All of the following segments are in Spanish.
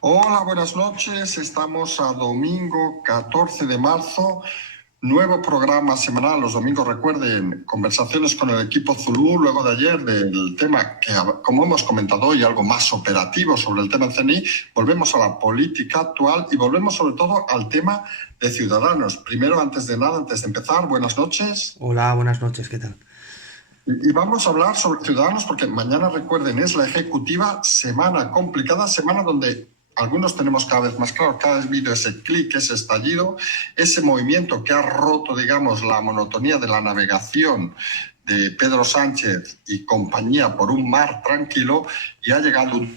Hola, buenas noches. Estamos a domingo 14 de marzo. Nuevo programa semanal. Los domingos, recuerden, conversaciones con el equipo Zulú, luego de ayer, del tema que, como hemos comentado hoy, algo más operativo sobre el tema CNI. Volvemos a la política actual y volvemos sobre todo al tema de Ciudadanos. Primero, antes de nada, antes de empezar, buenas noches. Hola, buenas noches, ¿qué tal? Y vamos a hablar sobre Ciudadanos porque mañana, recuerden, es la ejecutiva, semana complicada, semana donde algunos tenemos cada vez más claro, cada vez habido ese clic, ese estallido, ese movimiento que ha roto, digamos, la monotonía de la navegación de Pedro Sánchez y compañía por un mar tranquilo, y ha llegado un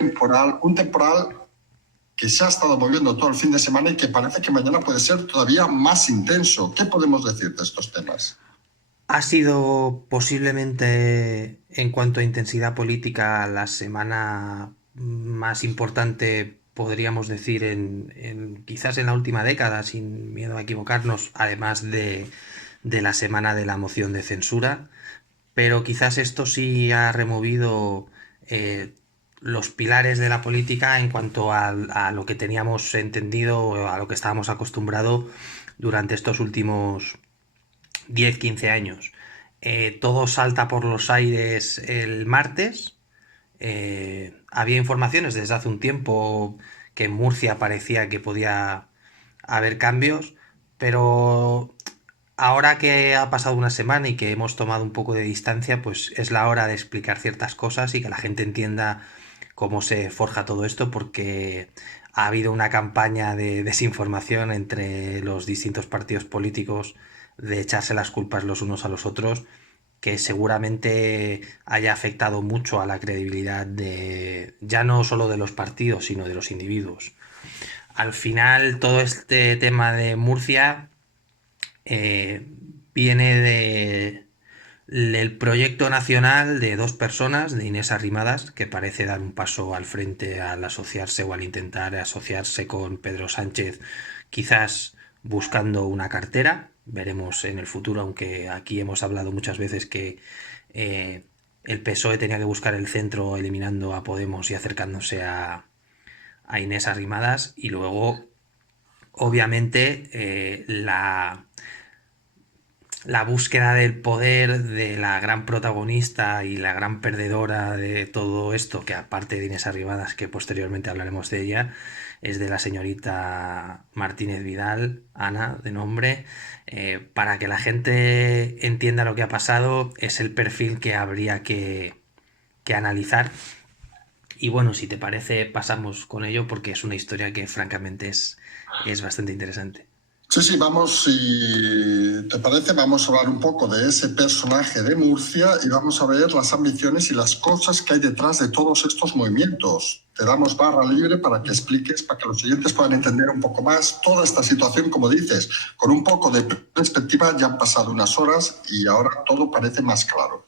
temporal que se ha estado moviendo todo el fin de semana y que parece que mañana puede ser todavía más intenso. ¿Qué podemos decir de estos temas? Ha sido posiblemente, en cuanto a intensidad política, la semana más importante, podríamos decir, quizás en la última década, sin miedo a equivocarnos, además de la semana de la moción de censura. Pero quizás esto sí ha removido eh, los pilares de la política en cuanto a lo que teníamos entendido, a lo que estábamos acostumbrados durante estos últimos 10 15 años. Todo salta por los aires el martes. Había informaciones desde hace un tiempo que en Murcia parecía que podía haber cambios, pero ahora que ha pasado una semana y que hemos tomado un poco de distancia, pues es la hora de explicar ciertas cosas y que la gente entienda cómo se forja todo esto, porque ha habido una campaña de desinformación entre los distintos partidos políticos, de echarse las culpas los unos a los otros, que seguramente haya afectado mucho a la credibilidad de ya no solo de los partidos, sino de los individuos. Al final, todo este tema de Murcia eh, viene del proyecto nacional de dos personas, de Inés Arrimadas, que parece dar un paso al frente al asociarse o al intentar asociarse con Pedro Sánchez, quizás buscando una cartera. Veremos en el futuro, aunque aquí hemos hablado muchas veces que el PSOE tenía que buscar el centro eliminando a Podemos y acercándose a Inés Arrimadas. Y luego, obviamente, la búsqueda del poder de la gran protagonista y la gran perdedora de todo esto, que aparte de Inés Arrimadas, que posteriormente hablaremos de ella, es de la señorita Martínez Vidal, Ana de nombre. Para que la gente entienda lo que ha pasado, es el perfil que habría que analizar. Y bueno, si te parece, pasamos con ello porque es una historia que francamente es bastante interesante. Sí, sí, vamos, si te parece, vamos a hablar un poco de ese personaje de Murcia y vamos a ver las ambiciones y las cosas que hay detrás de todos estos movimientos. Te damos barra libre para que expliques, para que los siguientes puedan entender un poco más toda esta situación, como dices, con un poco de perspectiva. Ya han pasado unas horas y ahora todo parece más claro.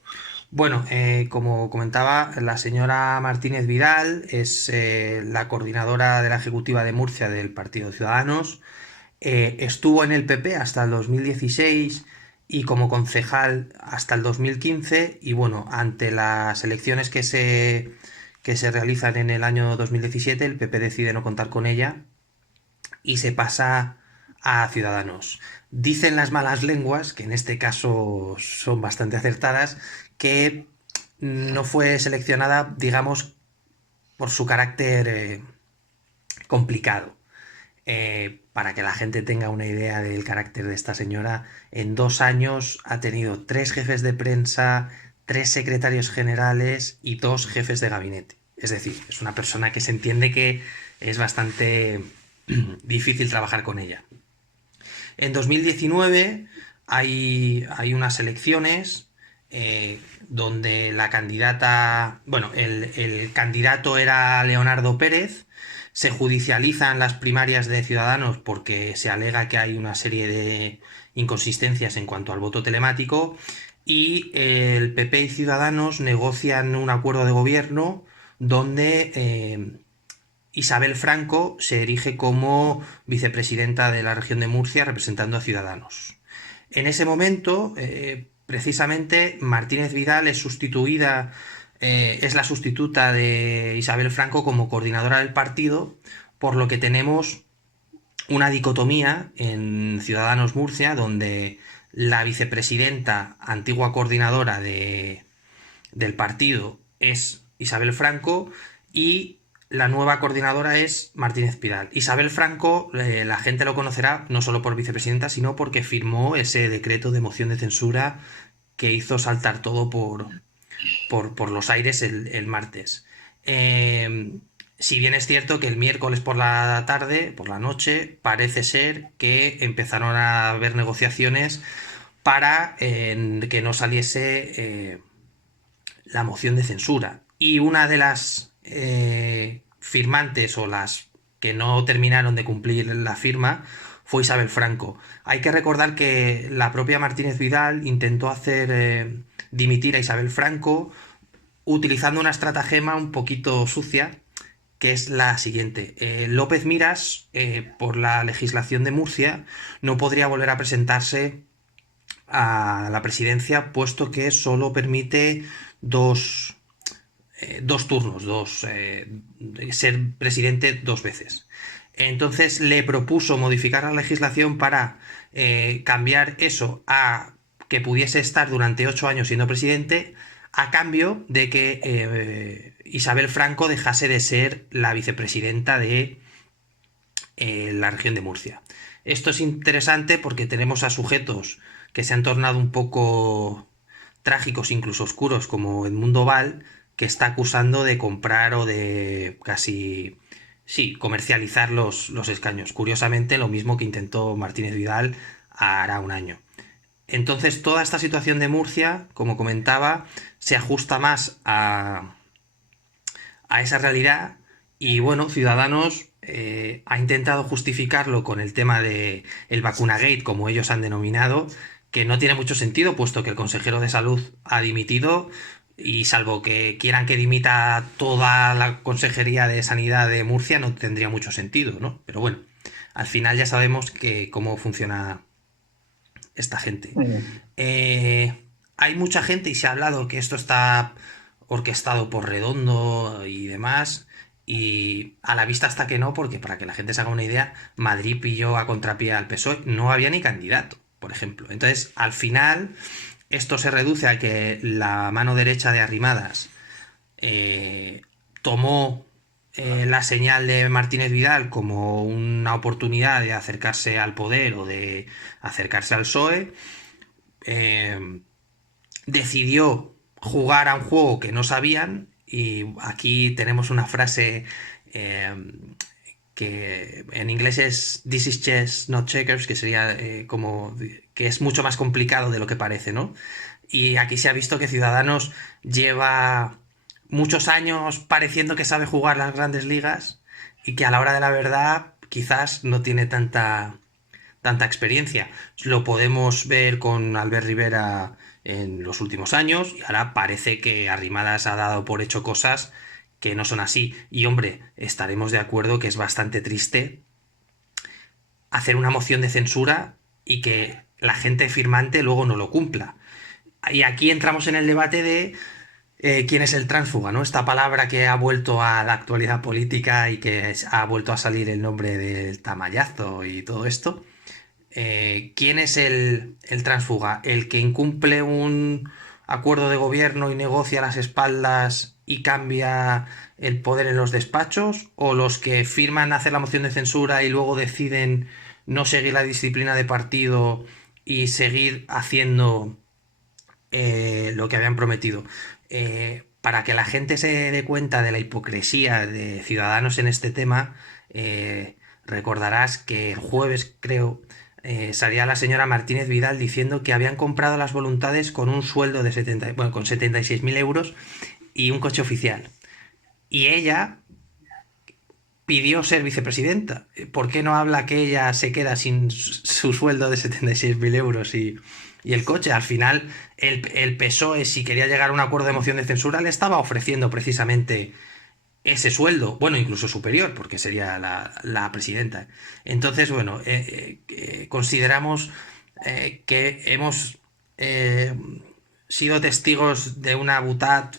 Bueno, como comentaba, la señora Martínez Vidal es la coordinadora de la Ejecutiva de Murcia del Partido Ciudadanos. Estuvo en el PP hasta el 2016 y como concejal hasta el 2015. Y bueno, ante las elecciones que se realizan en el año 2017, el PP decide no contar con ella y se pasa a Ciudadanos. Dicen las malas lenguas, que en este caso son bastante acertadas, que no fue seleccionada, digamos, por su carácter complicado. Para que la gente tenga una idea del carácter de esta señora, en 2 años ha tenido 3 jefes de prensa, 3 secretarios generales y 2 jefes de gabinete. Es decir, es una persona que se entiende que es bastante difícil trabajar con ella. En 2019 hay unas elecciones donde la candidata, bueno, el candidato era Leonardo Pérez. Se judicializan las primarias de Ciudadanos porque se alega que hay una serie de inconsistencias en cuanto al voto telemático, y el PP y Ciudadanos negocian un acuerdo de gobierno donde Isabel Franco se erige como vicepresidenta de la región de Murcia representando a Ciudadanos. En ese momento, precisamente, Martínez Vidal es la sustituta de Isabel Franco como coordinadora del partido, por lo que tenemos una dicotomía en Ciudadanos Murcia, donde la vicepresidenta, antigua coordinadora del partido, es Isabel Franco y la nueva coordinadora es Martínez Pidal. Isabel Franco, la gente lo conocerá no solo por vicepresidenta, sino porque firmó ese decreto de moción de censura que hizo saltar todo por los aires el martes. Si bien es cierto que el miércoles por la tarde, por la noche, parece ser que empezaron a haber negociaciones para que no saliese la moción de censura. Y una de las firmantes o las que no terminaron de cumplir la firma fue Isabel Franco. Hay que recordar que la propia Martínez Vidal intentó hacer dimitir a Isabel Franco utilizando una estratagema un poquito sucia, que es la siguiente. López Miras, por la legislación de Murcia, no podría volver a presentarse a la presidencia, puesto que solo permite dos turnos, ser presidente 2 veces. Entonces le propuso modificar la legislación para cambiar eso a que pudiese estar durante 8 años siendo presidente, a cambio de que Isabel Franco dejase de ser la vicepresidenta de la región de Murcia. Esto es interesante porque tenemos a sujetos que se han tornado un poco trágicos, incluso oscuros, como Edmundo Val, que está acusando de comprar o de casi, sí, comercializar los escaños. Curiosamente, lo mismo que intentó Martínez Vidal hará un año. Entonces, toda esta situación de Murcia, como comentaba, se ajusta más a esa realidad y, bueno, Ciudadanos ha intentado justificarlo con el tema de el vacunagate, como ellos han denominado, que no tiene mucho sentido, puesto que el consejero de salud ha dimitido y salvo que quieran que dimita toda la consejería de sanidad de Murcia, no tendría mucho sentido, ¿no? Pero bueno, al final ya sabemos cómo funciona esta gente. Hay mucha gente y se ha hablado que esto está orquestado por Redondo y demás, y a la vista está que no, porque para que la gente se haga una idea, Madrid pilló a contrapié al PSOE, no había ni candidato, por ejemplo. Entonces, al final, esto se reduce a que la mano derecha de Arrimadas tomó la señal de Martínez Vidal como una oportunidad de acercarse al poder o de acercarse al PSOE. Decidió jugar a un juego que no sabían, y aquí tenemos una frase que en inglés es "This is chess, not checkers", que sería como que es mucho más complicado de lo que parece, ¿no? Y aquí se ha visto que Ciudadanos lleva muchos años pareciendo que sabe jugar las grandes ligas y que a la hora de la verdad quizás no tiene tanta experiencia. Lo podemos ver con Albert Rivera en los últimos años y ahora parece que Arrimadas ha dado por hecho cosas que no son así. Y hombre, estaremos de acuerdo que es bastante triste hacer una moción de censura y que la gente firmante luego no lo cumpla. Y aquí entramos en el debate de quién es el tránsfuga, ¿no? Esta palabra que ha vuelto a la actualidad política y que ha vuelto a salir el nombre del Tamayazo y todo esto. ¿Quién es el tránsfuga? ¿El que incumple un acuerdo de gobierno y negocia a las espaldas y cambia el poder en los despachos? ¿O los que firman hacer la moción de censura y luego deciden no seguir la disciplina de partido y seguir haciendo lo que habían prometido? Para que la gente se dé cuenta de la hipocresía de Ciudadanos en este tema, recordarás que el jueves, creo, salía la señora Martínez Vidal diciendo que habían comprado las voluntades con un sueldo de con 76.000 euros y un coche oficial. Y ella pidió ser vicepresidenta. ¿Por qué no habla que ella se queda sin su sueldo de 76.000 euros y el coche? Al final, el PSOE, si quería llegar a un acuerdo de moción de censura, le estaba ofreciendo precisamente ese sueldo, bueno, incluso superior, porque sería la presidenta. Entonces, bueno, consideramos que hemos sido testigos de una butad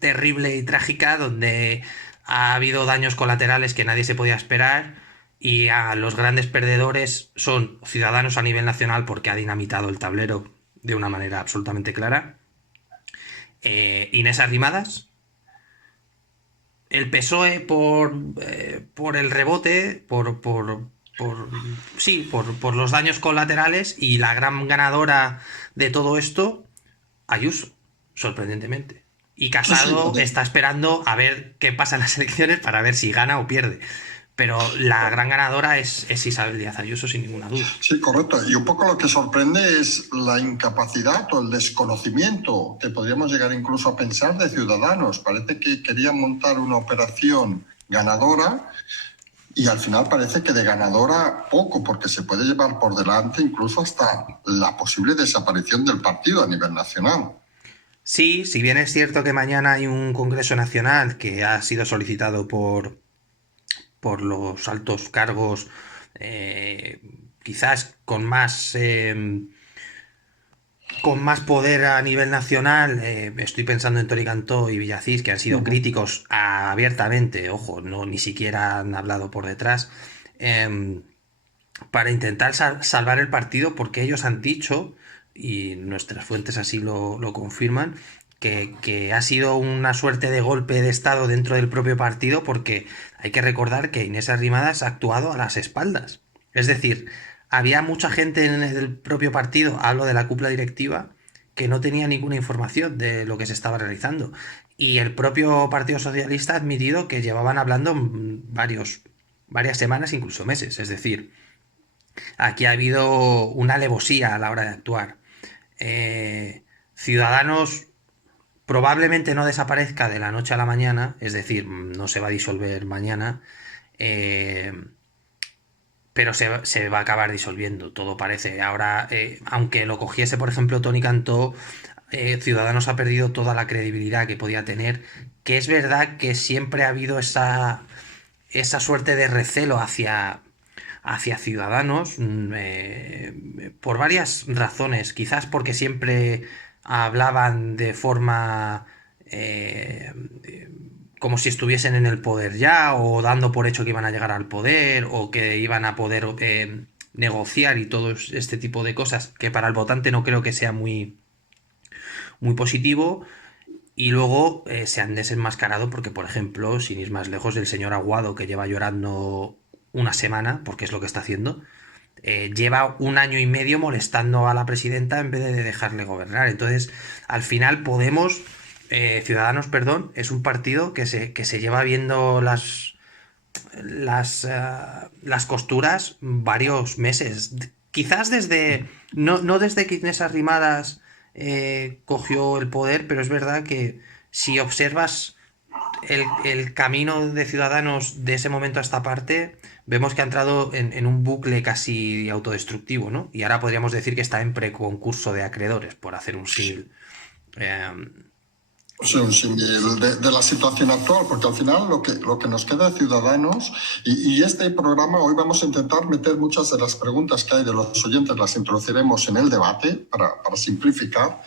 terrible y trágica, donde ha habido daños colaterales que nadie se podía esperar y a los grandes perdedores son Ciudadanos a nivel nacional porque ha dinamitado el tablero de una manera absolutamente clara, Inés Arrimadas, el PSOE por el rebote, por los daños colaterales y la gran ganadora de todo esto, Ayuso, sorprendentemente. Y Sí, sí, Casado está esperando a ver qué pasa en las elecciones para ver si gana o pierde. Pero la gran ganadora es Isabel Díaz Ayuso, sin ninguna duda. sí, correcto. Y un poco lo que sorprende es la incapacidad o el desconocimiento, que podríamos llegar incluso a pensar, de Ciudadanos. Parece que querían montar una operación ganadora y al final parece que de ganadora poco, porque se puede llevar por delante incluso hasta la posible desaparición del partido a nivel nacional. Sí, si bien es cierto que mañana hay un Congreso Nacional que ha sido solicitado por los altos cargos, quizás con más poder a nivel nacional, estoy pensando en Tori Cantó y Villacís, que han sido críticos abiertamente, ojo, no ni siquiera han hablado por detrás, para intentar salvar el partido, porque ellos han dicho, y nuestras fuentes así lo confirman, que ha sido una suerte de golpe de estado dentro del propio partido, porque hay que recordar que Inés Arrimadas ha actuado a las espaldas. Es decir, había mucha gente en el propio partido, hablo de la cúpula directiva, que no tenía ninguna información de lo que se estaba realizando. Y el propio Partido Socialista ha admitido que llevaban hablando varias semanas, incluso meses. Es decir, aquí ha habido una alevosía a la hora de actuar. Ciudadanos probablemente no desaparezca de la noche a la mañana, es decir, no se va a disolver mañana, eh, pero se va a acabar disolviendo, todo parece. Ahora, aunque lo cogiese, por ejemplo, Tony Cantó, Ciudadanos ha perdido toda la credibilidad que podía tener, que es verdad que siempre ha habido esa suerte de recelo hacia Ciudadanos, por varias razones. Quizás porque siempre hablaban de forma como si estuviesen en el poder ya, o dando por hecho que iban a llegar al poder, o que iban a poder negociar y todo este tipo de cosas, que para el votante no creo que sea muy positivo. Y luego se han desenmascarado porque, por ejemplo, sin ir más lejos, el señor Aguado, que lleva llorando una semana, porque es lo que está haciendo, lleva un año y medio molestando a la presidenta en vez de dejarle gobernar. Entonces, al final Ciudadanos, perdón, es un partido que se lleva viendo las costuras varios meses. Quizás no desde que Inés Arrimadas cogió el poder, pero es verdad que si observas el camino de Ciudadanos de ese momento a esta parte, vemos que ha entrado en un bucle casi autodestructivo, ¿no? Y ahora podríamos decir que está en preconcurso de acreedores, por hacer un símil. Sí, un símil de la situación actual, porque al final lo que nos queda de Ciudadanos, y este programa hoy vamos a intentar meter muchas de las preguntas que hay de los oyentes, las introduciremos en el debate para simplificar.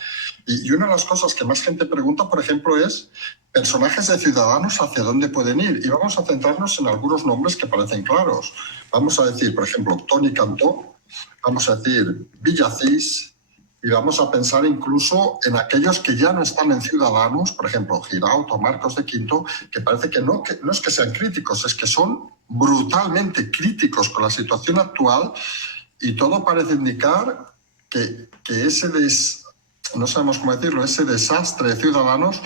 Y una de las cosas que más gente pregunta, por ejemplo, es personajes de Ciudadanos, ¿hacia dónde pueden ir? Y vamos a centrarnos en algunos nombres que parecen claros. Vamos a decir, por ejemplo, Tony Cantó, vamos a decir Villacís, y vamos a pensar incluso en aquellos que ya no están en Ciudadanos, por ejemplo, Girauta o Marcos de Quinto, que parece que no es que sean críticos, es que son brutalmente críticos con la situación actual, y todo parece indicar que no sabemos cómo decirlo, ese desastre de Ciudadanos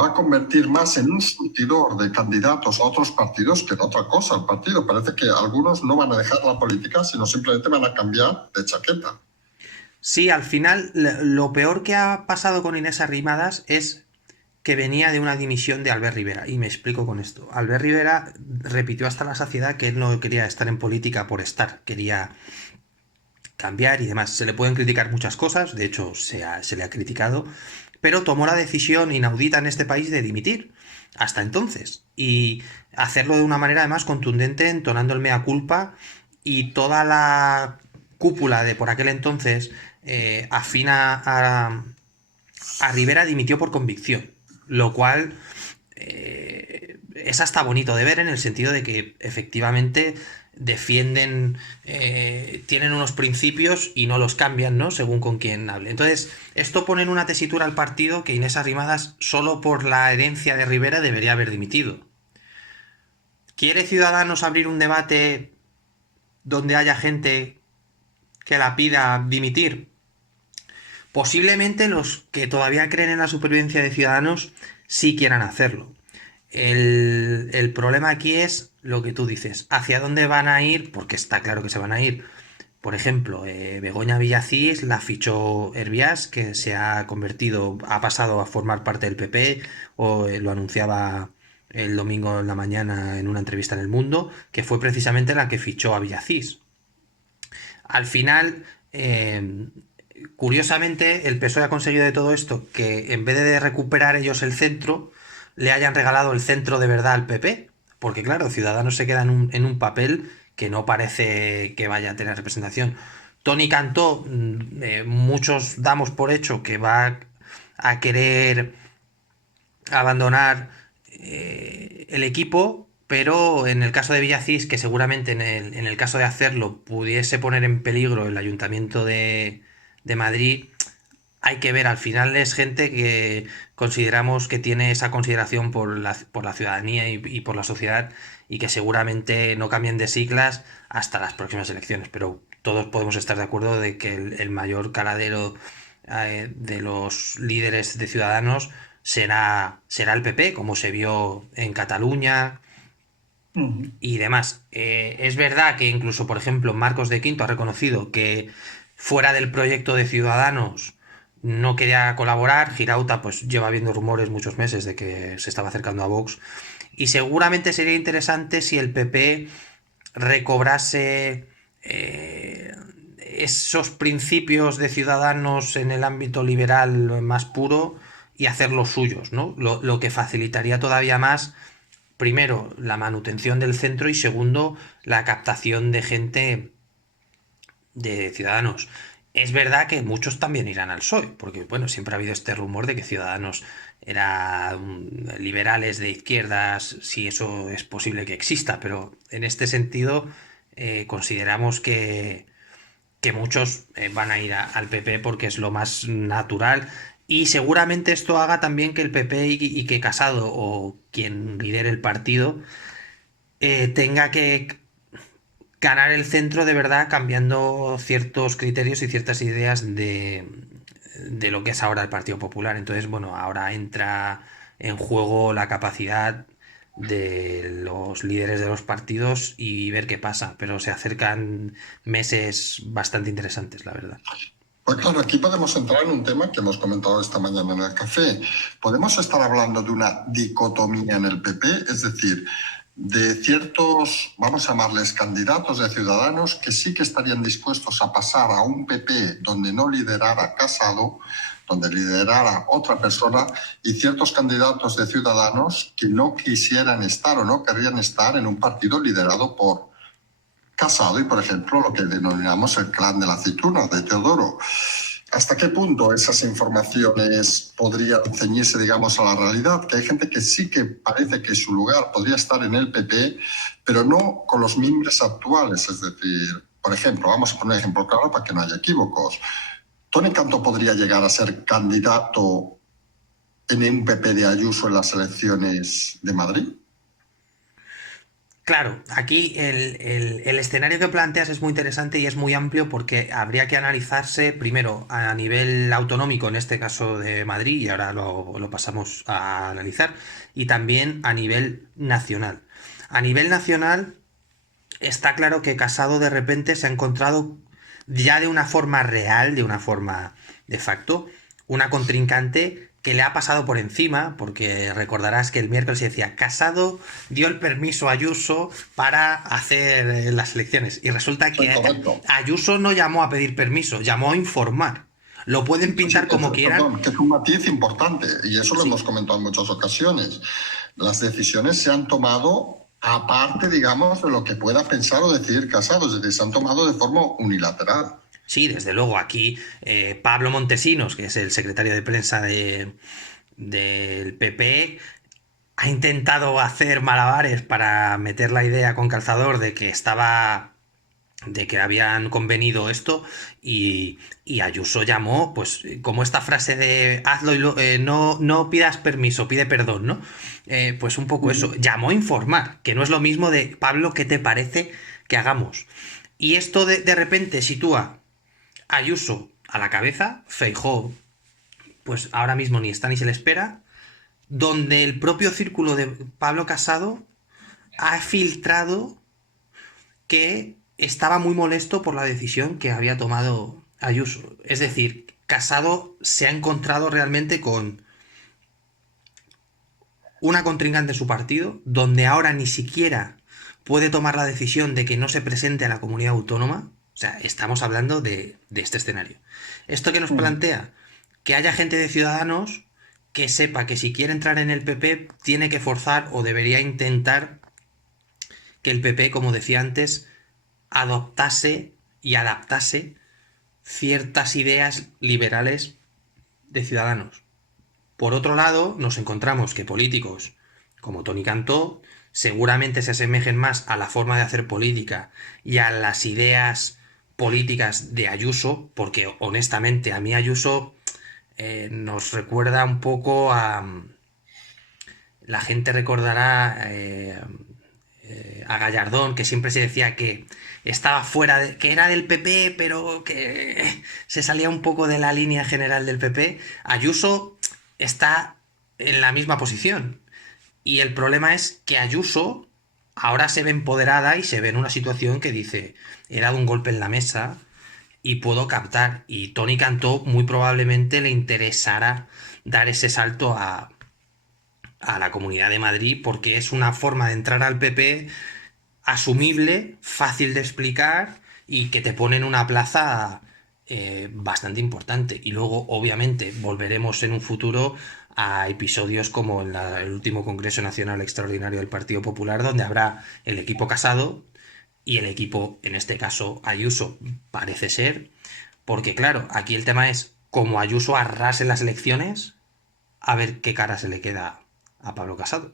va a convertir más en un surtidor de candidatos a otros partidos que en otra cosa. El partido parece que algunos no van a dejar la política, sino simplemente van a cambiar de chaqueta. Sí, al final lo peor que ha pasado con Inés Arrimadas es que venía de una dimisión de Albert Rivera. Y me explico con esto. Albert Rivera repitió hasta la saciedad que él no quería estar en política por estar, quería cambiar y demás. Se le pueden criticar muchas cosas, de hecho se le ha criticado, pero tomó la decisión inaudita en este país de dimitir hasta entonces y hacerlo de una manera además contundente, entonando el mea culpa, y toda la cúpula de por aquel entonces afina a Rivera dimitió por convicción, lo cual es hasta bonito de ver en el sentido de que efectivamente defienden, tienen unos principios y no los cambian, ¿no? Según con quién hable. Entonces, esto pone en una tesitura al partido que Inés Arrimadas, solo por la herencia de Rivera, debería haber dimitido. ¿Quiere Ciudadanos abrir un debate donde haya gente que la pida dimitir? Posiblemente los que todavía creen en la supervivencia de Ciudadanos sí quieran hacerlo. El problema aquí es lo que tú dices, hacia dónde van a ir, porque está claro que se van a ir. Por ejemplo, Begoña Villacís la fichó Herbiás, que se ha convertido, ha pasado a formar parte del PP, o lo anunciaba el domingo en la mañana en una entrevista en El Mundo, que fue precisamente la que fichó a Villacís. Al final, curiosamente, el PSOE ha conseguido de todo esto que en vez de recuperar ellos el centro, le hayan regalado el centro de verdad al PP. Porque claro, Ciudadanos se queda en un papel que no parece que vaya a tener representación. Tony Cantó, muchos damos por hecho que va a querer abandonar el equipo, pero en el caso de Villacís, que seguramente en el caso de hacerlo pudiese poner en peligro el ayuntamiento de Madrid, hay que ver, al final es gente que consideramos que tiene esa consideración por la ciudadanía y por la sociedad y que seguramente no cambien de siglas hasta las próximas elecciones, pero todos podemos estar de acuerdo de que el mayor caladero de los líderes de Ciudadanos será el PP, como se vio en Cataluña y demás. Es verdad que incluso, por ejemplo, Marcos de Quinto ha reconocido que fuera del proyecto de Ciudadanos no quería colaborar. Girauta pues lleva viendo rumores muchos meses de que se estaba acercando a Vox. Y seguramente sería interesante si el PP recobrase esos principios de Ciudadanos en el ámbito liberal más puro y hacerlos suyos, ¿no? Lo que facilitaría todavía más, primero, la manutención del centro y segundo, la captación de gente de Ciudadanos. Es verdad que muchos también irán al PSOE, porque bueno, siempre ha habido este rumor de que Ciudadanos era liberales de izquierdas, si eso es posible que exista, pero en este sentido consideramos que muchos van a ir al PP porque es lo más natural y seguramente esto haga también que el PP y que Casado o quien lidere el partido tenga que ganar el centro de verdad cambiando ciertos criterios y ciertas ideas de lo que es ahora el Partido Popular. Entonces, bueno, ahora entra en juego la capacidad de los líderes de los partidos y ver qué pasa, pero se acercan meses bastante interesantes, la verdad. Pues claro, aquí podemos entrar en un tema que hemos comentado esta mañana en el café. Podemos estar hablando de una dicotomía en el PP, es decir, de ciertos, vamos a llamarles candidatos de Ciudadanos, que sí que estarían dispuestos a pasar a un PP donde no liderara Casado, donde liderara otra persona, y ciertos candidatos de Ciudadanos que no quisieran estar o no querrían estar en un partido liderado por Casado y, por ejemplo, lo que denominamos el clan de la aceituna, de Teodoro. ¿Hasta qué punto esas informaciones podrían ceñirse, digamos, a la realidad? Que hay gente que sí que parece que su lugar podría estar en el PP, pero no con los mimbres actuales. Es decir, por ejemplo, vamos a poner un ejemplo claro para que no haya equívocos. ¿Tony Cantó podría llegar a ser candidato en un PP de Ayuso en las elecciones de Madrid? Claro, aquí el escenario que planteas es muy interesante y es muy amplio porque habría que analizarse primero a nivel autonómico, en este caso de Madrid, y ahora lo pasamos a analizar, y también a nivel nacional. A nivel nacional está claro que Casado de repente se ha encontrado ya de una forma real, de una forma de facto, una contrincante que le ha pasado por encima, porque recordarás que el miércoles se decía, Casado dio el permiso a Ayuso para hacer las elecciones. Y resulta que Ayuso no llamó a pedir permiso, llamó a informar. Lo pueden pintar como quieran. Perdón, que es un matiz importante, y eso lo hemos comentado en muchas ocasiones. Las decisiones se han tomado aparte, digamos, de lo que pueda pensar o decidir Casado, es decir, se han tomado de forma unilateral. Sí, desde luego, aquí Pablo Montesinos, que es el secretario de prensa del PP, ha intentado hacer malabares para meter la idea con calzador de que habían convenido esto y Ayuso llamó, pues como esta frase de hazlo y no pidas permiso, pide perdón, ¿no? Pues un poco eso, llamó a informar, que no es lo mismo de Pablo, ¿qué te parece que hagamos? Y esto de repente sitúa a Ayuso a la cabeza, Feijóo, pues ahora mismo ni está ni se le espera, donde el propio círculo de Pablo Casado ha filtrado que estaba muy molesto por la decisión que había tomado Ayuso. Es decir, Casado se ha encontrado realmente con una contrincante en su partido, donde ahora ni siquiera puede tomar la decisión de que no se presente a la comunidad autónoma. O sea, estamos hablando de este escenario. Esto que nos plantea, que haya gente de Ciudadanos que sepa que si quiere entrar en el PP tiene que forzar o debería intentar que el PP, como decía antes, adoptase y adaptase ciertas ideas liberales de Ciudadanos. Por otro lado, nos encontramos que políticos como Toni Cantó seguramente se asemejen más a la forma de hacer política y a las ideas políticas de Ayuso, porque honestamente a mí Ayuso nos recuerda un poco a... La gente recordará a Gallardón, que siempre se decía que estaba fuera, que era del PP, pero que se salía un poco de la línea general del PP. Ayuso está en la misma posición. Y el problema es que Ayuso ahora se ve empoderada y se ve en una situación que dice, he dado un golpe en la mesa y puedo captar. Y Toni Cantó muy probablemente le interesará dar ese salto a la Comunidad de Madrid porque es una forma de entrar al PP asumible, fácil de explicar y que te pone en una plaza bastante importante. Y luego, obviamente, volveremos en un futuro a episodios como en el último Congreso Nacional Extraordinario del Partido Popular, donde habrá el equipo Casado y el equipo, en este caso, Ayuso, parece ser, porque claro, aquí el tema es, como Ayuso arrase las elecciones, a ver qué cara se le queda a Pablo Casado.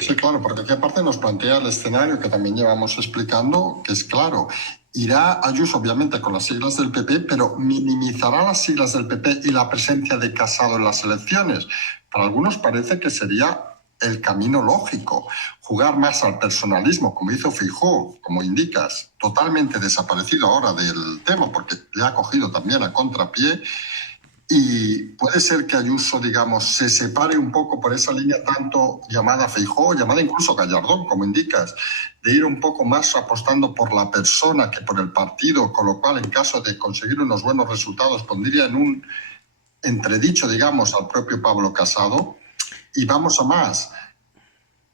Sí, claro, porque aquí aparte nos plantea el escenario que también llevamos explicando, que es claro, irá Ayuso obviamente con las siglas del PP, pero minimizará las siglas del PP y la presencia de Casado en las elecciones. Para algunos parece que sería el camino lógico, jugar más al personalismo, como hizo Feijóo, como indicas, totalmente desaparecido ahora del tema, porque le ha cogido también a contrapié. Y puede ser que Ayuso, digamos, se separe un poco por esa línea tanto llamada Feijóo, llamada incluso Gallardón, como indicas, de ir un poco más apostando por la persona que por el partido, con lo cual, en caso de conseguir unos buenos resultados, pondría en un entredicho, digamos, al propio Pablo Casado. Y vamos a más.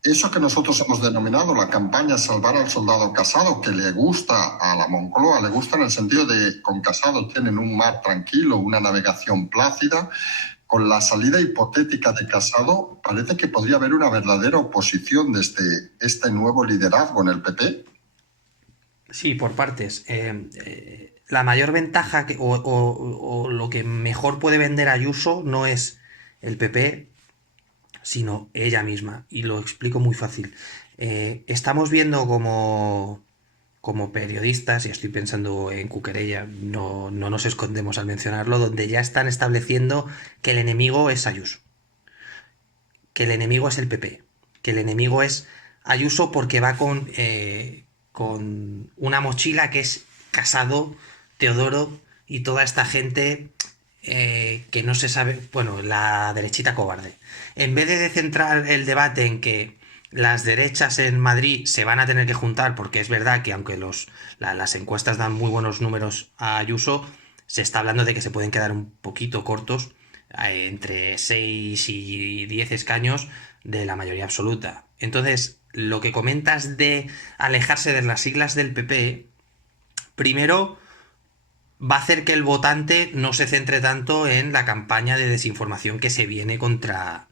Eso que nosotros hemos denominado la campaña Salvar al Soldado Casado, que le gusta a la Moncloa, le gusta en el sentido de con Casado tienen un mar tranquilo, una navegación plácida. Con la salida hipotética de Casado, parece que podría haber una verdadera oposición desde este nuevo liderazgo en el PP. Sí, por partes. La mayor ventaja o lo que mejor puede vender Ayuso no es el PP, sino ella misma. Y lo explico muy fácil. Estamos viendo como periodistas, y estoy pensando en Cuquerella, no nos escondemos al mencionarlo, donde ya están estableciendo que el enemigo es Ayuso, que el enemigo es el PP, que el enemigo es Ayuso porque va con una mochila que es Casado, Teodoro y toda esta gente que no se sabe, bueno, la derechita cobarde. En vez de centrar el debate en que las derechas en Madrid se van a tener que juntar, porque es verdad que aunque las encuestas dan muy buenos números a Ayuso, se está hablando de que se pueden quedar un poquito cortos entre 6 y 10 escaños de la mayoría absoluta. Entonces, lo que comentas de alejarse de las siglas del PP, primero va a hacer que el votante no se centre tanto en la campaña de desinformación que se viene contra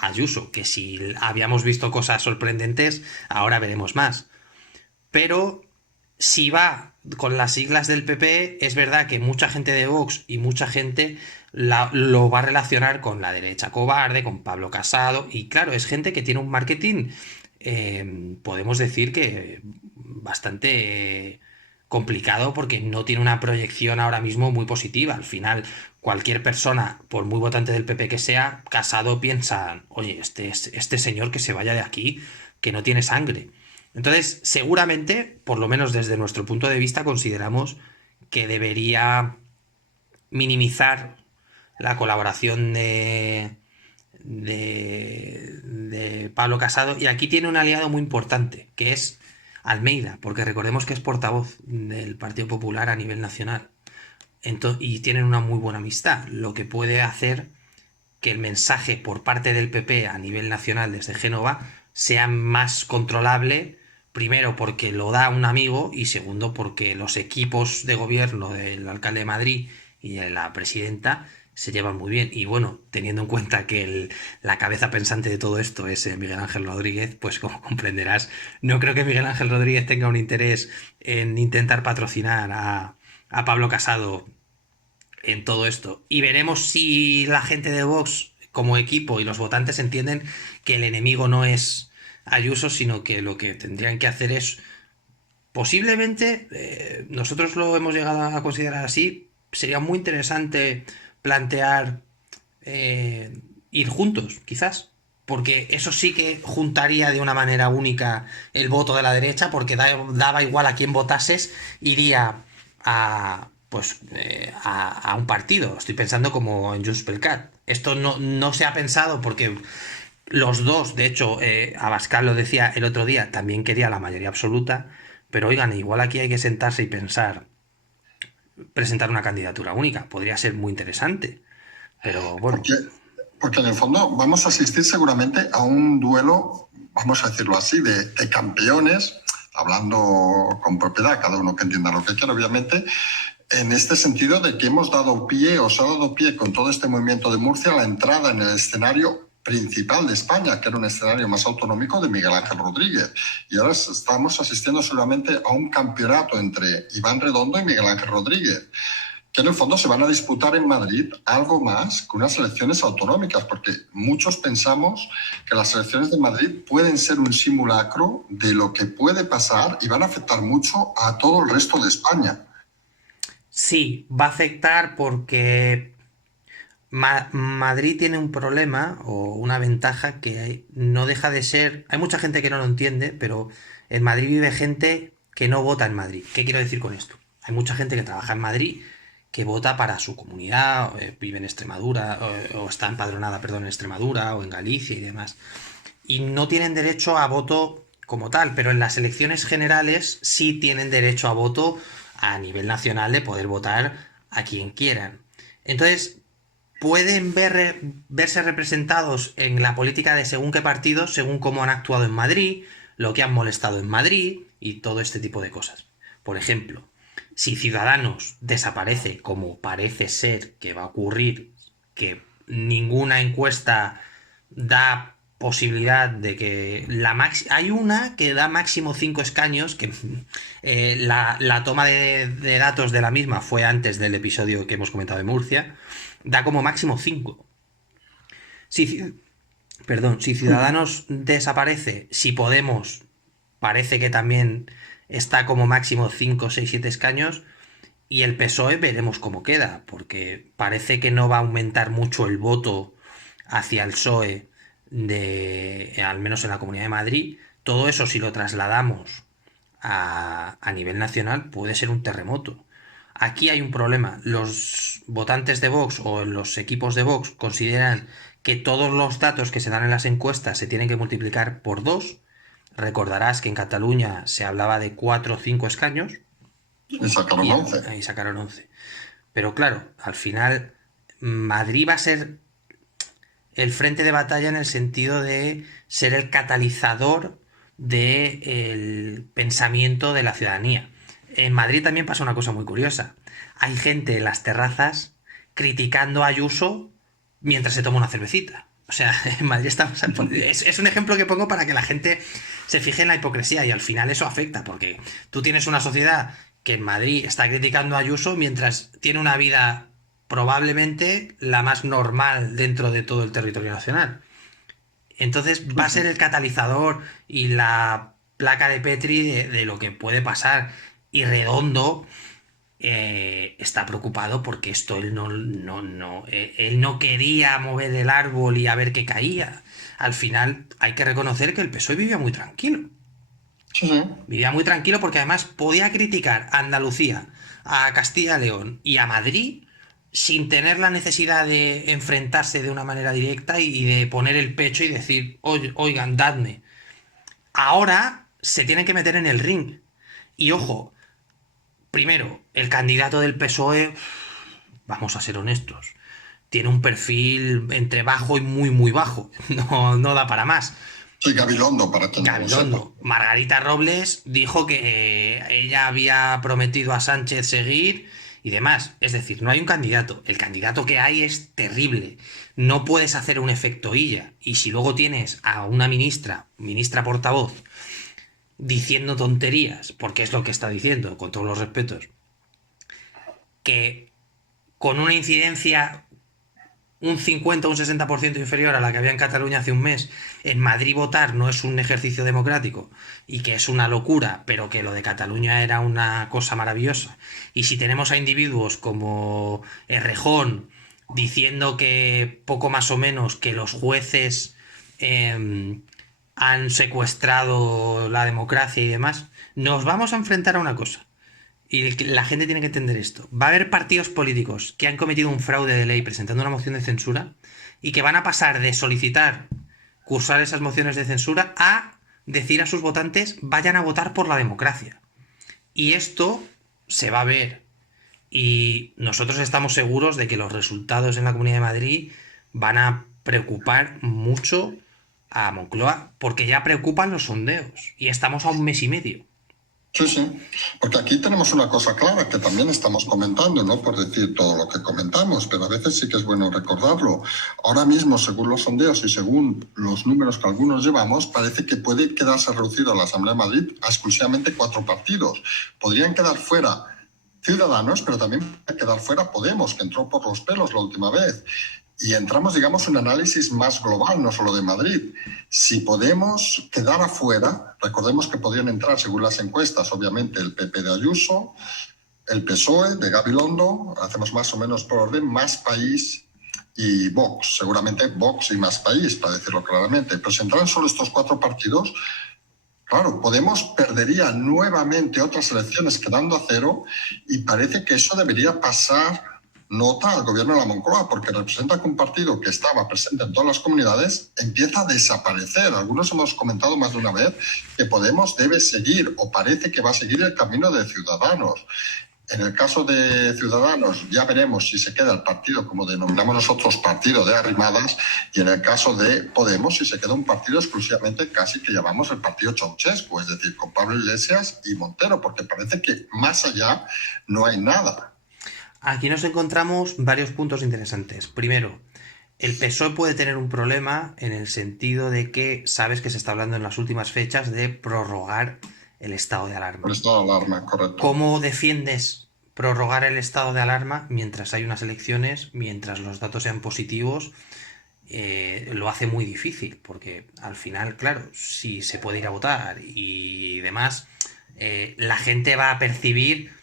Ayuso, que si habíamos visto cosas sorprendentes, ahora veremos más. Pero si va con las siglas del PP, es verdad que mucha gente de Vox y mucha gente lo va a relacionar con la derecha cobarde, con Pablo Casado, y claro, es gente que tiene un marketing, podemos decir que bastante complicado porque no tiene una proyección ahora mismo muy positiva. Al final, cualquier persona, por muy votante del PP que sea, Casado piensa, oye, este señor que se vaya de aquí, que no tiene sangre. Entonces, seguramente, por lo menos desde nuestro punto de vista, consideramos que debería minimizar la colaboración de Pablo Casado. Y aquí tiene un aliado muy importante, que es Almeida, porque recordemos que es portavoz del Partido Popular a nivel nacional. Y tienen una muy buena amistad, lo que puede hacer que el mensaje por parte del PP a nivel nacional desde Génova sea más controlable, primero porque lo da un amigo y segundo porque los equipos de gobierno del alcalde de Madrid y de la presidenta se llevan muy bien. Y bueno, teniendo en cuenta que la cabeza pensante de todo esto es Miguel Ángel Rodríguez, pues como comprenderás, no creo que Miguel Ángel Rodríguez tenga un interés en intentar patrocinar a Pablo Casado en todo esto. Y veremos si la gente de Vox como equipo y los votantes entienden que el enemigo no es Ayuso, sino que lo que tendrían que hacer es, posiblemente, nosotros lo hemos llegado a considerar así, sería muy interesante plantear ir juntos, quizás. Porque eso sí que juntaría de una manera única el voto de la derecha, porque daba igual a quién votases, iría a un partido. Estoy pensando como en Junts per Cat. Esto no se ha pensado porque los dos, de hecho, Abascal lo decía el otro día, también quería la mayoría absoluta, pero oigan, igual aquí hay que sentarse y pensar, presentar una candidatura única. Podría ser muy interesante, pero bueno. Porque en el fondo vamos a asistir seguramente a un duelo, vamos a decirlo así, de campeones, hablando con propiedad, cada uno que entienda lo que quiera, obviamente, en este sentido de que hemos dado pie, o se ha dado pie con todo este movimiento de Murcia, a la entrada en el escenario principal de España, que era un escenario más autonómico de Miguel Ángel Rodríguez. Y ahora estamos asistiendo seguramente a un campeonato entre Iván Redondo y Miguel Ángel Rodríguez, que en el fondo se van a disputar en Madrid algo más que unas elecciones autonómicas, porque muchos pensamos que las elecciones de Madrid pueden ser un simulacro de lo que puede pasar y van a afectar mucho a todo el resto de España. Sí, va a afectar porque Madrid tiene un problema o una ventaja que no deja de ser... Hay mucha gente que no lo entiende, pero en Madrid vive gente que no vota en Madrid. ¿Qué quiero decir con esto? Hay mucha gente que trabaja en Madrid que vota para su comunidad, vive en Extremadura, o está empadronada, perdón, en Extremadura o en Galicia y demás. Y no tienen derecho a voto como tal, pero en las elecciones generales sí tienen derecho a voto a nivel nacional de poder votar a quien quieran. Entonces, pueden verse representados en la política de según qué partidos, según cómo han actuado en Madrid, lo que han molestado en Madrid y todo este tipo de cosas. Por ejemplo, si Ciudadanos desaparece, como parece ser que va a ocurrir, que ninguna encuesta da posibilidad de que hay una que da máximo 5 escaños, que la toma de datos de la misma fue antes del episodio que hemos comentado de Murcia, da como máximo 5. Si, si Ciudadanos desaparece, si Podemos parece que también está como máximo 5, 6, 7 escaños, y el PSOE veremos cómo queda, porque parece que no va a aumentar mucho el voto hacia el PSOE, al menos en la Comunidad de Madrid. Todo eso, si lo trasladamos a nivel nacional, puede ser un terremoto. Aquí hay un problema. Los votantes de Vox o los equipos de Vox consideran que todos los datos que se dan en las encuestas se tienen que multiplicar por 2. Recordarás que en Cataluña se hablaba de 4 o 5 escaños. Y sacaron 11. Ahí sacaron 11. Pero claro, al final Madrid va a ser el frente de batalla en el sentido de ser el catalizador del pensamiento de la ciudadanía. En Madrid también pasa una cosa muy curiosa. Hay gente en las terrazas criticando a Ayuso mientras se toma una cervecita. O sea, en Madrid estamos... Es un ejemplo que pongo para que la gente se fije en la hipocresía y al final eso afecta, porque tú tienes una sociedad que en Madrid está criticando a Ayuso mientras tiene una vida probablemente la más normal dentro de todo el territorio nacional. Entonces va a ser el catalizador y la placa de Petri de lo que puede pasar. Y Redondo está preocupado porque esto él no quería mover el árbol y a ver qué caía. Al final hay que reconocer que el PSOE vivía muy tranquilo. Sí, sí. Vivía muy tranquilo porque además podía criticar a Andalucía, a Castilla y León y a Madrid sin tener la necesidad de enfrentarse de una manera directa y de poner el pecho y decir, oigan, dadme. Ahora se tienen que meter en el ring. Y ojo, primero, el candidato del PSOE, vamos a ser honestos, tiene un perfil entre bajo y muy, muy bajo. No da para más. Sí, Gabilondo, para que no lo sepa. Gabilondo. Margarita Robles dijo que ella había prometido a Sánchez seguir y demás. Es decir, no hay un candidato. El candidato que hay es terrible. No puedes hacer un efecto Illa. Y si luego tienes a una ministra portavoz, diciendo tonterías, porque es lo que está diciendo, con todos los respetos, que con una incidencia un 50 o un 60% inferior a la que había en Cataluña hace un mes, en Madrid votar no es un ejercicio democrático y que es una locura, pero que lo de Cataluña era una cosa maravillosa. Y si tenemos a individuos como Errejón diciendo que poco más o menos que los jueces han secuestrado la democracia y demás, nos vamos a enfrentar a una cosa. Y la gente tiene que entender esto. Va a haber partidos políticos que han cometido un fraude de ley presentando una moción de censura y que van a pasar de solicitar cursar esas mociones de censura a decir a sus votantes vayan a votar por la democracia. Y esto se va a ver. Y nosotros estamos seguros de que los resultados en la Comunidad de Madrid van a preocupar mucho a Moncloa porque ya preocupan los sondeos. Y estamos a un mes y medio. Sí, sí, porque aquí tenemos una cosa clara que también estamos comentando, no por decir todo lo que comentamos, pero a veces sí que es bueno recordarlo. Ahora mismo, según los sondeos y según los números que algunos llevamos, parece que puede quedarse reducido la Asamblea de Madrid a exclusivamente 4 partidos. Podrían quedar fuera Ciudadanos, pero también puede quedar fuera Podemos, que entró por los pelos la última vez. Y entramos, digamos, en un análisis más global, no solo de Madrid. Si Podemos quedar afuera, recordemos que podrían entrar, según las encuestas, obviamente el PP de Ayuso, el PSOE de Gabilondo, hacemos más o menos por orden, Más País y Vox. Seguramente Vox y Más País, para decirlo claramente. Pero si entran solo estos 4 partidos, claro, Podemos perdería nuevamente otras elecciones quedando a 0 y parece que eso debería pasar nota al gobierno de la Moncloa, porque representa que un partido que estaba presente en todas las comunidades empieza a desaparecer. Algunos hemos comentado más de una vez que Podemos debe seguir, o parece que va a seguir el camino de Ciudadanos. En el caso de Ciudadanos ya veremos si se queda el partido, como denominamos nosotros, partido de arrimadas, y en el caso de Podemos si se queda un partido exclusivamente casi que llamamos el partido Ceausescu, es decir, con Pablo Iglesias y Montero, porque parece que más allá no hay nada. Aquí nos encontramos varios puntos interesantes. Primero, el PSOE puede tener un problema en el sentido de que sabes que se está hablando en las últimas fechas de prorrogar el estado de alarma. El estado de alarma, correcto. ¿Cómo defiendes prorrogar el estado de alarma mientras hay unas elecciones, mientras los datos sean positivos? Lo hace muy difícil, porque al final, claro, si se puede ir a votar y demás, la gente va a percibir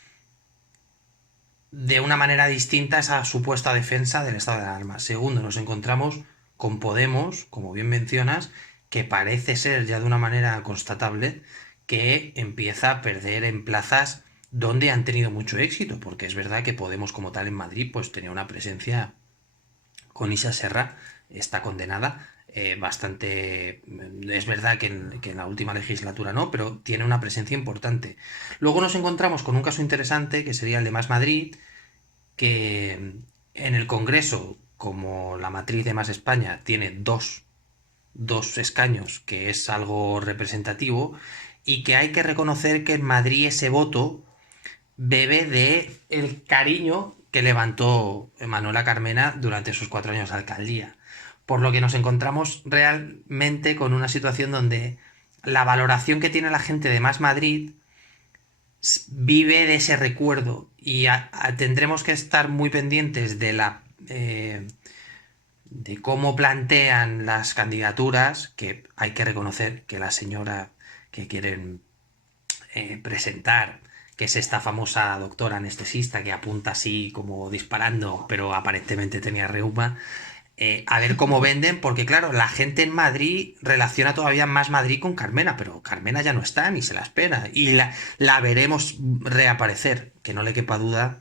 de una manera distinta esa supuesta defensa del estado de alarma. Segundo, nos encontramos con Podemos, como bien mencionas, que parece ser ya de una manera constatable que empieza a perder en plazas donde han tenido mucho éxito, porque es verdad que Podemos como tal en Madrid pues tenía una presencia con Isa Serra, está condenada, bastante... Es verdad que en la última legislatura no, pero tiene una presencia importante. Luego nos encontramos con un caso interesante que sería el de Más Madrid, que en el Congreso, como la matriz de Más España tiene dos escaños, que es algo representativo, y que hay que reconocer que en Madrid ese voto bebe de el cariño que levantó Manuela Carmena durante sus 4 años de alcaldía. Por lo que nos encontramos realmente con una situación donde la valoración que tiene la gente de Más Madrid vive de ese recuerdo y tendremos que estar muy pendientes de cómo plantean las candidaturas, que hay que reconocer que la señora que quieren presentar, que es esta famosa doctora anestesista que apunta así como disparando, pero aparentemente tenía reuma, a ver cómo venden, porque claro, la gente en Madrid relaciona todavía más Madrid con Carmena, pero Carmena ya no está ni se la espera. Y la veremos reaparecer, que no le quepa duda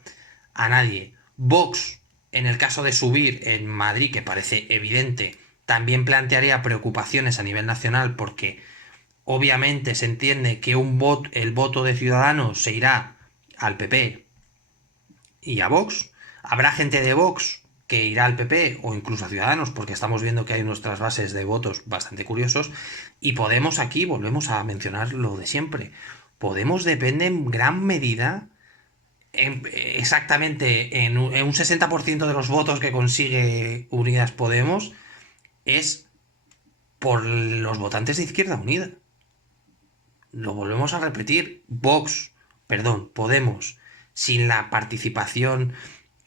a nadie. Vox, en el caso de subir en Madrid, que parece evidente, también plantearía preocupaciones a nivel nacional porque obviamente se entiende que el voto de Ciudadanos se irá al PP y a Vox. Habrá gente de Vox que irá al PP o incluso a Ciudadanos, porque estamos viendo que hay nuestras bases de votos bastante curiosos. Y Podemos, aquí volvemos a mencionar lo de siempre. Podemos depende en gran medida, exactamente en un 60% de los votos que consigue Unidas Podemos, es por los votantes de Izquierda Unida. Lo volvemos a repetir. Podemos, sin la participación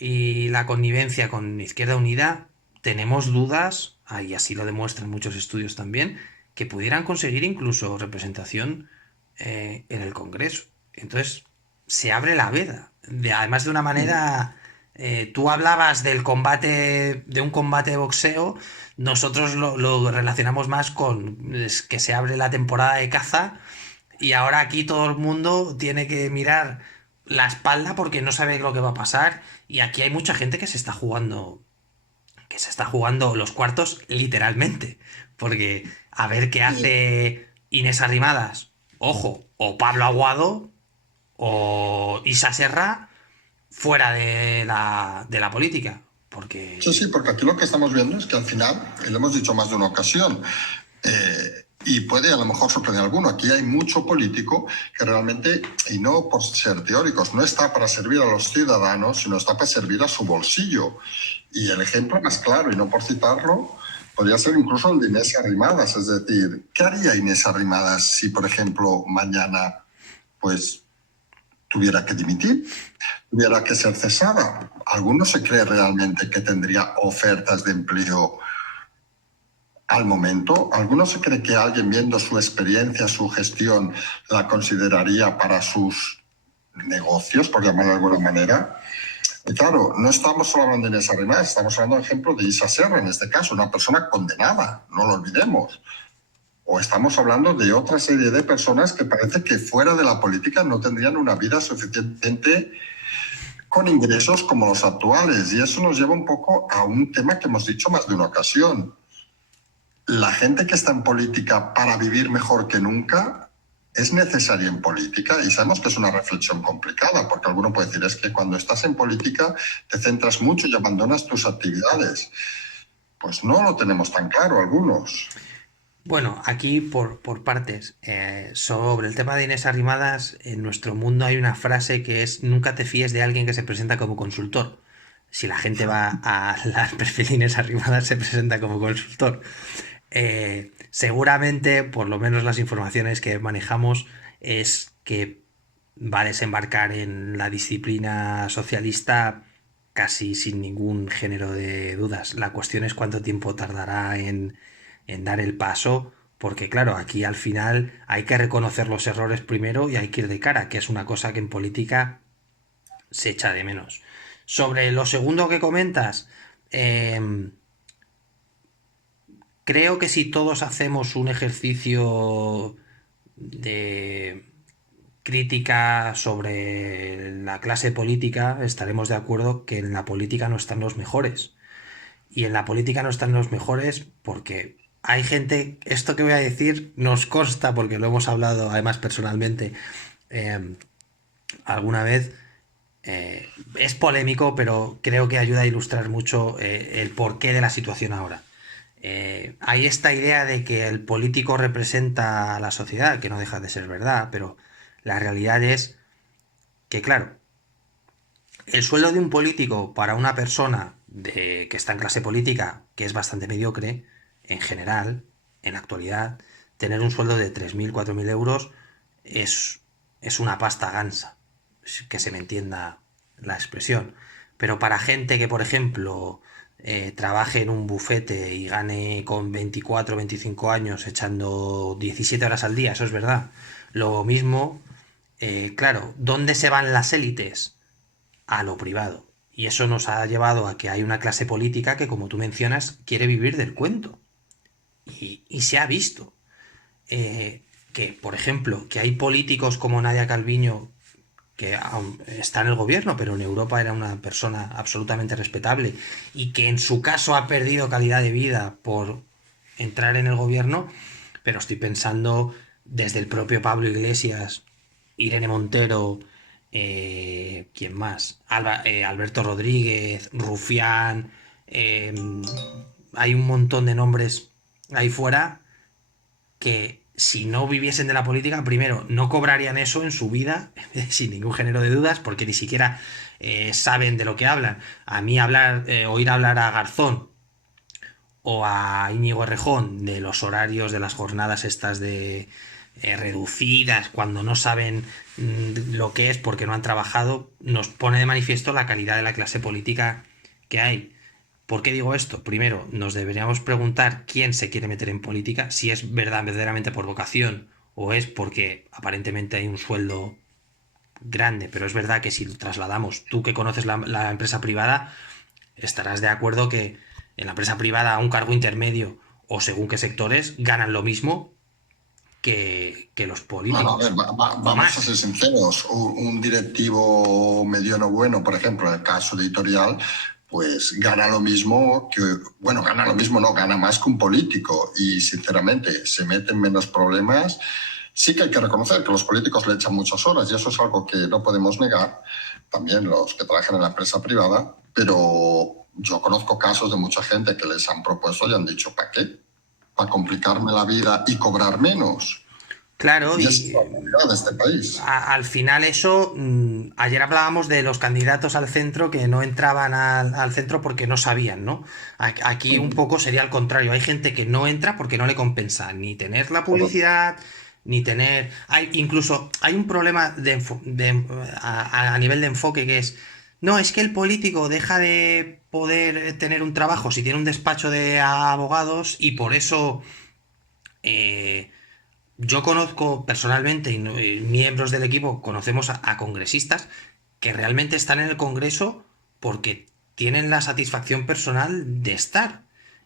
y la connivencia con Izquierda Unida, tenemos dudas, y así lo demuestran muchos estudios también, que pudieran conseguir incluso representación en el Congreso. Entonces, se abre la veda. Además, de una manera. Tú hablabas del combate, de un combate de boxeo. Nosotros lo relacionamos más con que se abre la temporada de caza y ahora aquí todo el mundo tiene que mirar la espalda porque no sabe lo que va a pasar. Y aquí hay mucha gente que se está jugando los cuartos literalmente. Porque a ver qué hace Inés Arrimadas, ojo, o Pablo Aguado o Isa Serra fuera de la política. Sí, Porque sí, porque aquí lo que estamos viendo es que al final, y lo hemos dicho más de una ocasión, y puede a lo mejor sorprender a alguno, aquí hay mucho político que realmente, y no por ser teóricos, no está para servir a los ciudadanos, sino está para servir a su bolsillo. Y el ejemplo más claro, y no por citarlo, podría ser incluso el de Inés Arrimadas. Es decir, ¿qué haría Inés Arrimadas si, por ejemplo, mañana pues tuviera que dimitir, tuviera que ser cesada? ¿Alguno se cree realmente que tendría ofertas de empleo al momento? ¿Alguno se cree que alguien, viendo su experiencia, su gestión, la consideraría para sus negocios, por llamarlo de alguna manera? Y claro, no estamos solo hablando de Inés Arrimadas, estamos hablando, por ejemplo, de Isa Serra, en este caso, una persona condenada, no lo olvidemos. O estamos hablando de otra serie de personas que parece que fuera de la política no tendrían una vida suficientemente con ingresos como los actuales. Y eso nos lleva un poco a un tema que hemos dicho más de una ocasión. La gente que está en política para vivir mejor que nunca es necesaria en política, y sabemos que es una reflexión complicada, porque alguno puede decir es que cuando estás en política te centras mucho y abandonas tus actividades. Pues no lo tenemos tan claro algunos. bueno, aquí por partes. Sobre el tema de Inés Arrimadas, en nuestro mundo hay una frase que es: nunca te fíes de alguien que se presenta como consultor. Si la gente va a las perfil de Inés Arrimadas, se presenta como consultor. Seguramente, por lo menos las informaciones que manejamos, es que va a desembarcar en la disciplina socialista casi sin ningún género de dudas. La cuestión es cuánto tiempo tardará en dar el paso, porque claro, aquí al final hay que reconocer los errores primero y hay que ir de cara, que es una cosa que en política se echa de menos. Sobre lo segundo que comentas, creo que si todos hacemos un ejercicio de crítica sobre la clase política, estaremos de acuerdo que en la política no están los mejores. Y en la política no están los mejores porque hay gente, esto que voy a decir nos consta porque lo hemos hablado además personalmente eh, alguna vez. Es polémico, pero creo que ayuda a ilustrar mucho el porqué de la situación ahora. Hay esta idea de que el político representa a la sociedad, que no deja de ser verdad, pero la realidad es que, claro, el sueldo de un político para una persona que está en clase política, que es bastante mediocre, en general, en la actualidad, tener un sueldo de 3.000, 4.000 euros es, es una pasta gansa, que se me entienda la expresión. Pero para gente que, por ejemplo, trabaje en un bufete y gane con 24 25 años echando 17 horas al día, eso es verdad. Lo mismo, claro, ¿dónde se van las élites? A lo privado. Y eso nos ha llevado a que hay una clase política que, como tú mencionas, quiere vivir del cuento. Y se ha visto que, por ejemplo, que hay políticos como Nadia Calviño, que aún está en el gobierno, pero en Europa era una persona absolutamente respetable, y que en su caso ha perdido calidad de vida por entrar en el gobierno, pero estoy pensando desde el propio Pablo Iglesias, Irene Montero, ¿quién más? Alberto Rodríguez, Rufián, eh, hay un montón de nombres ahí fuera que si no viviesen de la política, primero, no cobrarían eso en su vida, sin ningún género de dudas, porque ni siquiera saben de lo que hablan. A mí oír hablar a Garzón o a Íñigo Errejón de los horarios de las jornadas estas de reducidas, cuando no saben lo que es porque no han trabajado, nos pone de manifiesto la calidad de la clase política que hay. ¿Por qué digo esto? Primero, nos deberíamos preguntar quién se quiere meter en política, si es verdaderamente por vocación o es porque aparentemente hay un sueldo grande, pero es verdad que si lo trasladamos, tú que conoces la empresa privada, estarás de acuerdo que en la empresa privada a un cargo intermedio o según qué sectores ganan lo mismo que los Bueno, a ver, políticos o vamos a más. ser sinceros. Un directivo mediano bueno, por ejemplo, en el caso editorial, pues gana lo mismo que, bueno, gana lo mismo, no, gana más que un político y sinceramente se mete en menos problemas. Sí que hay que reconocer que los políticos le echan muchas horas y eso es algo que no podemos negar, también los que trabajan en la empresa privada, pero yo conozco casos de mucha gente que les han propuesto y han dicho, ¿para qué? ¿Para complicarme la vida y cobrar menos? Claro, Y esa es y la realidad de este país. al final eso, ayer hablábamos de los candidatos al centro que no entraban al centro porque no sabían, ¿no? Aquí un Ujú. poco sería al contrario, hay gente que no entra porque no le compensa ni tener la Correcto. publicidad, ni tener... incluso hay un problema a nivel de enfoque que es, no, es que el político deja de poder tener un trabajo si tiene un despacho de abogados y por eso... eh, yo conozco personalmente y miembros del equipo conocemos a congresistas que realmente están en el Congreso porque tienen la satisfacción personal de estar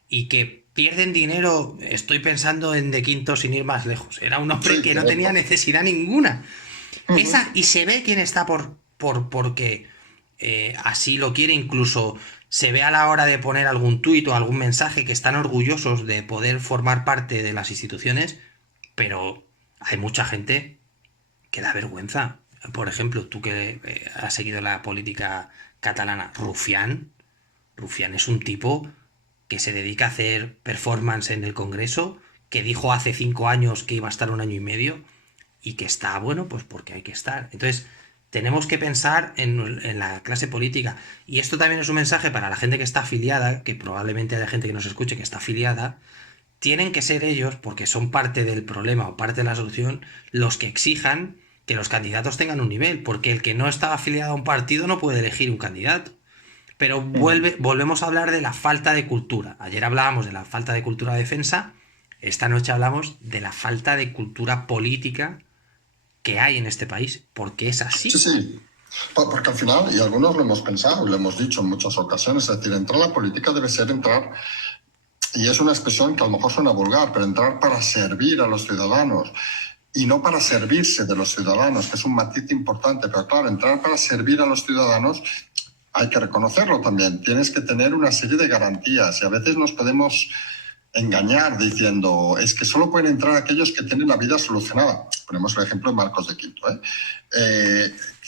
y que pierden dinero. Estoy pensando en De Quinto sin ir más lejos. Era un hombre Sí, que no tenía correcto. necesidad ninguna. Ujú. Y se ve quién está porque así lo quiere, incluso se ve a la hora de poner algún tuit o algún mensaje que están orgullosos de poder formar parte de las instituciones, pero hay mucha gente que da vergüenza. Por ejemplo, tú que has seguido la política catalana, Rufián es un tipo que se dedica a hacer performance en el Congreso, que dijo hace 5 años que iba a estar un año y medio y que está, bueno, pues porque hay que estar. Entonces, tenemos que pensar en la clase política. Y esto también es un mensaje para la gente que está afiliada, que probablemente haya gente que nos escuche que está afiliada. Tienen que ser ellos, porque son parte del problema o parte de la solución, los que exijan que los candidatos tengan un nivel, porque el que no está afiliado a un partido no puede elegir un candidato. Pero Ujú. volvemos a hablar de la falta de cultura. Ayer hablábamos de la falta de cultura de defensa, esta noche hablamos de la falta de cultura política que hay en este país, porque es Sí, así. sí. Porque al final, y algunos lo hemos pensado y lo hemos dicho en muchas ocasiones, es decir, entrar a la política debe ser entrar, y es una expresión que a lo mejor suena vulgar, pero entrar para servir a los ciudadanos y no para servirse de los ciudadanos, que es un matiz importante. Pero claro, entrar para servir a los ciudadanos hay que reconocerlo también. Tienes que tener una serie de garantías y a veces nos podemos engañar diciendo es que solo pueden entrar aquellos que tienen la vida solucionada. Ponemos el ejemplo de Marcos de Quinto.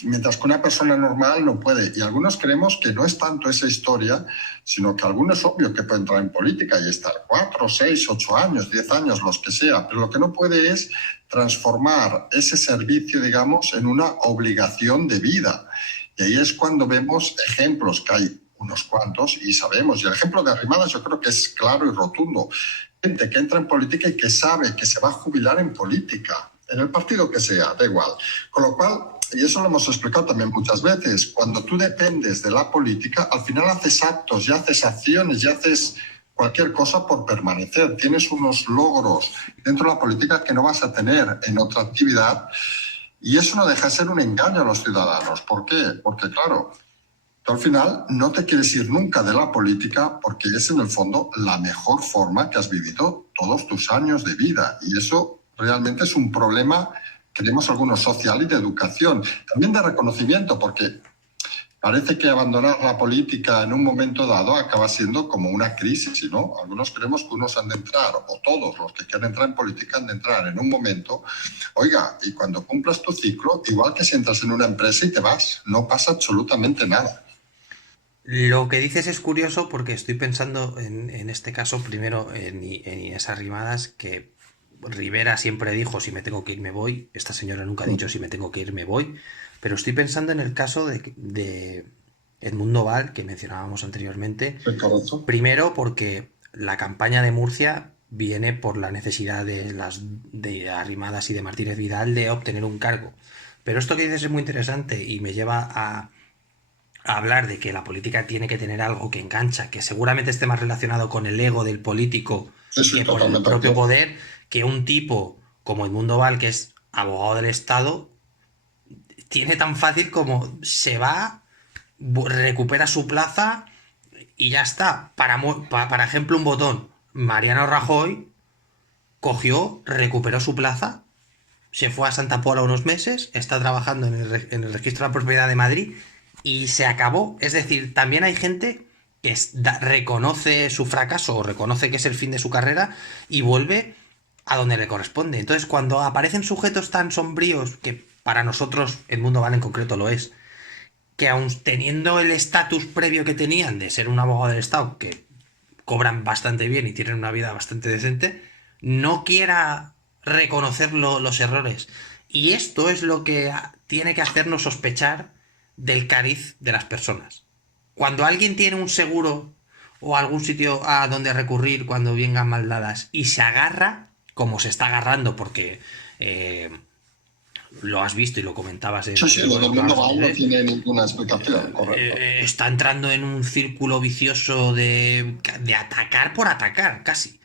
Mientras que una persona normal no puede. Y algunos creemos que no es tanto esa historia, sino que algunos es obvio que puede entrar en política y estar 4, 6, 8 años, 10 años, los que sea. Pero lo que no puede es transformar ese servicio, digamos, en una obligación de vida. Y ahí es cuando vemos ejemplos que hay unos cuantos, y sabemos, y el ejemplo de Arrimadas yo creo que es claro y rotundo. Gente que entra en política y que sabe que se va a jubilar en política, en el partido que sea, da igual. Con lo cual, y eso lo hemos explicado también muchas veces, cuando tú dependes de la política, al final haces actos y haces acciones y haces cualquier cosa por permanecer. Tienes unos logros dentro de la política que no vas a tener en otra actividad, y eso no deja de ser un engaño a los ciudadanos. ¿Por qué? Porque, claro, tú al final no te quieres ir nunca de la política porque es en el fondo la mejor forma que has vivido todos tus años de vida, y eso realmente es un problema, creemos algunos, social y de educación, también de reconocimiento, porque parece que abandonar la política en un momento dado acaba siendo como una crisis, ¿no? Algunos creemos que unos han de entrar, o todos los que quieren entrar en política han de entrar en un momento, oiga, y cuando cumplas tu ciclo, igual que si entras en una empresa y te vas, no pasa absolutamente nada. Lo que dices es curioso porque estoy pensando en este caso primero en Inés Arrimadas, que Rivera siempre dijo si me tengo que ir me voy, esta señora nunca ha dicho si me tengo que ir me voy, pero estoy pensando en el caso de Edmundo Val, que mencionábamos anteriormente, primero porque la campaña de Murcia viene por la necesidad de Arrimadas y de Martínez Vidal de obtener un cargo. Pero esto que dices es muy interesante y me lleva a hablar de que la política tiene que tener algo que engancha, que seguramente esté más relacionado con el ego del político que por el propio poder, que un tipo como Edmundo Val, que es abogado del Estado, tiene tan fácil como se va, recupera su plaza y ya está. Para ejemplo, un botón. Mariano Rajoy cogió, recuperó su plaza, se fue a Santa Pola unos meses, está trabajando en el registro de la propiedad de Madrid y se acabó. Es decir, también hay gente que reconoce su fracaso o reconoce que es el fin de su carrera y vuelve a donde le corresponde. Entonces, cuando aparecen sujetos tan sombríos, que para nosotros el mundo Val en concreto lo es, que aun teniendo el estatus previo que tenían de ser un abogado del Estado, que cobran bastante bien y tienen una vida bastante decente, no quiera reconocer los errores. Y esto es lo que tiene que hacernos sospechar del cariz de las personas. Cuando alguien tiene un seguro o algún sitio a donde recurrir cuando vengan mal dadas y se agarra, como se está agarrando porque lo has visto y lo comentabas en... Sí, lo del mundo Val no tiene ninguna explicación, correcto. Está entrando en un círculo vicioso de atacar por atacar, casi.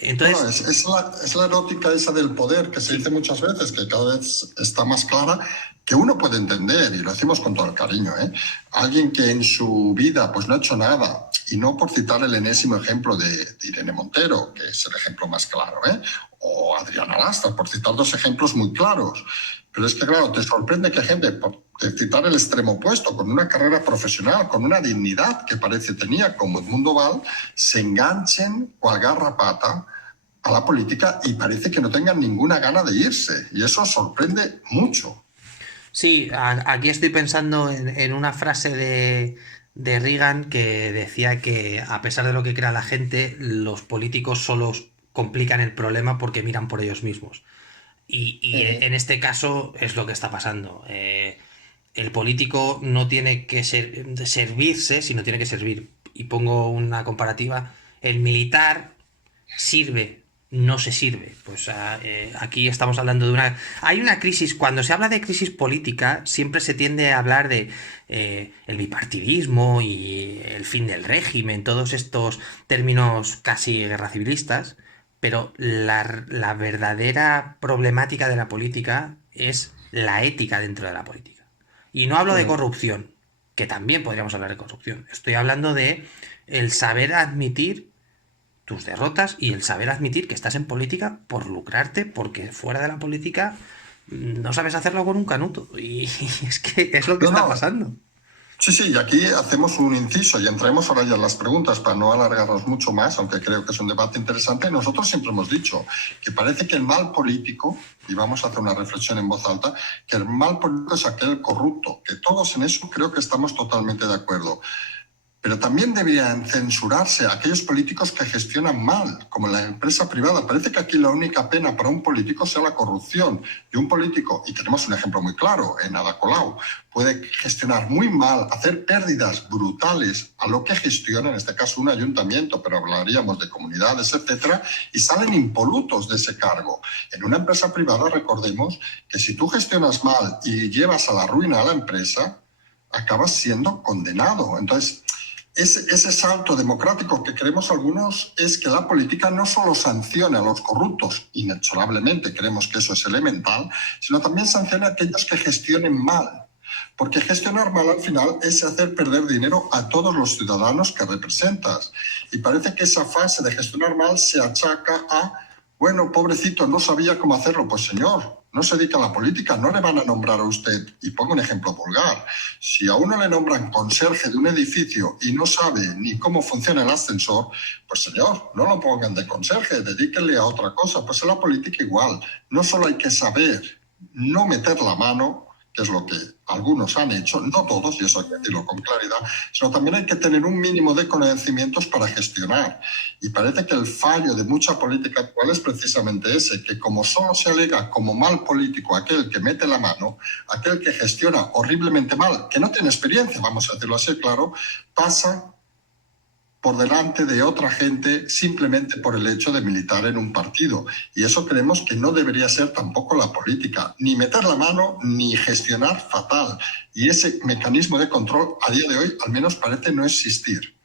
Entonces, bueno, es la erótica esa del poder que se dice muchas veces, que cada vez está más clara, que uno puede entender, y lo decimos con todo el cariño, ¿eh? Alguien que en su vida pues no ha hecho nada, y no por citar el enésimo ejemplo de Irene Montero, que es el ejemplo más claro, ¿eh? O Adriana Lastra, por citar dos ejemplos muy claros. Pero es que, claro, te sorprende que gente, por citar el extremo opuesto, con una carrera profesional, con una dignidad que parece tenía como Edmundo Val, se enganchen cual garrapata a la política y parece que no tengan ninguna gana de irse. Y eso sorprende mucho. Sí, aquí estoy pensando en una frase de Reagan que decía que a pesar de lo que crea la gente, los políticos solo complican el problema porque miran por ellos mismos. Y en este caso es lo que está pasando. El político no tiene que servirse, sino tiene que servir. Y pongo una comparativa. El militar sirve, no se sirve. Pues aquí estamos hablando de una... Hay una crisis, cuando se habla de crisis política, siempre se tiende a hablar de el bipartidismo y el fin del régimen, todos estos términos casi guerra civilistas, pero la verdadera problemática de la política es la ética dentro de la política. Y no hablo de corrupción, que también podríamos hablar de corrupción. Estoy hablando de el saber admitir tus derrotas y el saber admitir que estás en política por lucrarte, porque fuera de la política no sabes hacerlo con un canuto. Y es que es lo que está pasando. Sí, y aquí hacemos un inciso y entremos ahora ya en las preguntas para no alargarnos mucho más, aunque creo que es un debate interesante. Nosotros siempre hemos dicho que parece que el mal político, y vamos a hacer una reflexión en voz alta, que el mal político es aquel corrupto, que todos en eso creo que estamos totalmente de acuerdo. Pero también deberían censurarse a aquellos políticos que gestionan mal, como la empresa privada. Parece que aquí la única pena para un político sea la corrupción. Y un político, y tenemos un ejemplo muy claro en Ada Colau, puede gestionar muy mal, hacer pérdidas brutales a lo que gestiona, en este caso un ayuntamiento, pero hablaríamos de comunidades, etcétera, y salen impolutos de ese cargo. En una empresa privada, recordemos que si tú gestionas mal y llevas a la ruina a la empresa, acabas siendo condenado. Entonces, ese salto democrático que creemos algunos es que la política no solo sancione a los corruptos, inexorablemente creemos que eso es elemental, sino también sancione a aquellos que gestionen mal. Porque gestionar mal al final es hacer perder dinero a todos los ciudadanos que representas. Y parece que esa fase de gestionar mal se achaca a, bueno, pobrecito, no sabía cómo hacerlo. Pues señor, no se dedica a la política, no le van a nombrar a usted. Y pongo un ejemplo vulgar. Si a uno le nombran conserje de un edificio y no sabe ni cómo funciona el ascensor, pues señor, no lo pongan de conserje, dedíquenle a otra cosa. Pues en la política igual. No solo hay que saber no meter la mano, que es lo que algunos han hecho, no todos, y eso hay que decirlo con claridad, sino también hay que tener un mínimo de conocimientos para gestionar. Y parece que el fallo de mucha política actual es precisamente ese, que como solo se alega como mal político aquel que mete la mano, aquel que gestiona horriblemente mal, que no tiene experiencia, vamos a decirlo así, claro, pasa por delante de otra gente simplemente por el hecho de militar en un partido. Y eso creemos que no debería ser tampoco la política, ni meter la mano ni gestionar fatal. Y ese mecanismo de control a día de hoy al menos parece no existir.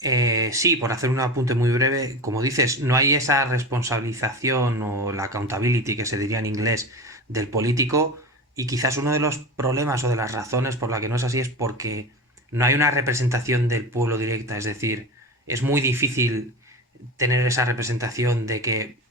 Sí, por hacer un apunte muy breve, como dices, no hay esa responsabilización o la accountability que se diría en inglés del político, y quizás uno de los problemas o de las razones por la que no es así es porque no hay una representación del pueblo directa, es decir, es muy difícil tener esa representación de que,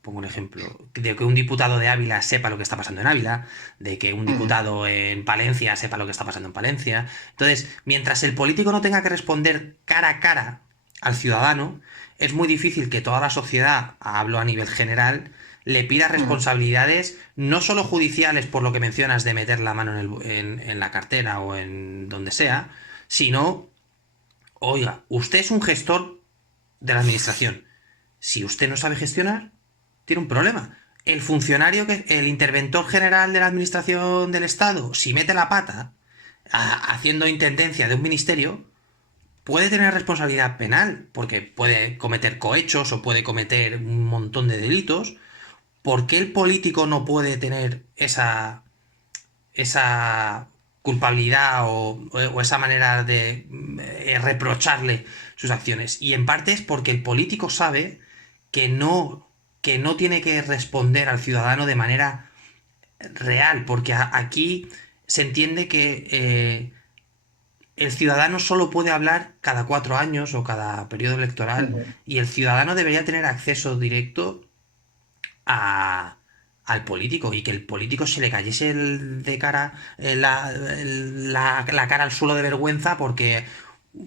pongo un ejemplo, de que un diputado de Ávila sepa lo que está pasando en Ávila, de que un diputado en Palencia sepa lo que está pasando en Palencia. Entonces, mientras el político no tenga que responder cara a cara al ciudadano, es muy difícil que toda la sociedad, hablo a nivel general, le pida responsabilidades no solo judiciales por lo que mencionas de meter la mano en la cartera o en donde sea, sino, oiga, usted es un gestor de la administración. Si usted no sabe gestionar, tiene un problema. El funcionario, el interventor general de la administración del Estado, si mete la pata haciendo intendencia de un ministerio, puede tener responsabilidad penal, porque puede cometer cohechos o puede cometer un montón de delitos. ¿Por qué el político no puede tener esa culpabilidad o esa manera de reprocharle sus acciones? Y en parte es porque el político sabe que no tiene que responder al ciudadano de manera real, porque aquí se entiende que el ciudadano solo puede hablar cada 4 años o cada periodo electoral, y el ciudadano debería tener acceso directo al político, y que el político se le cayese de cara la cara al suelo de vergüenza porque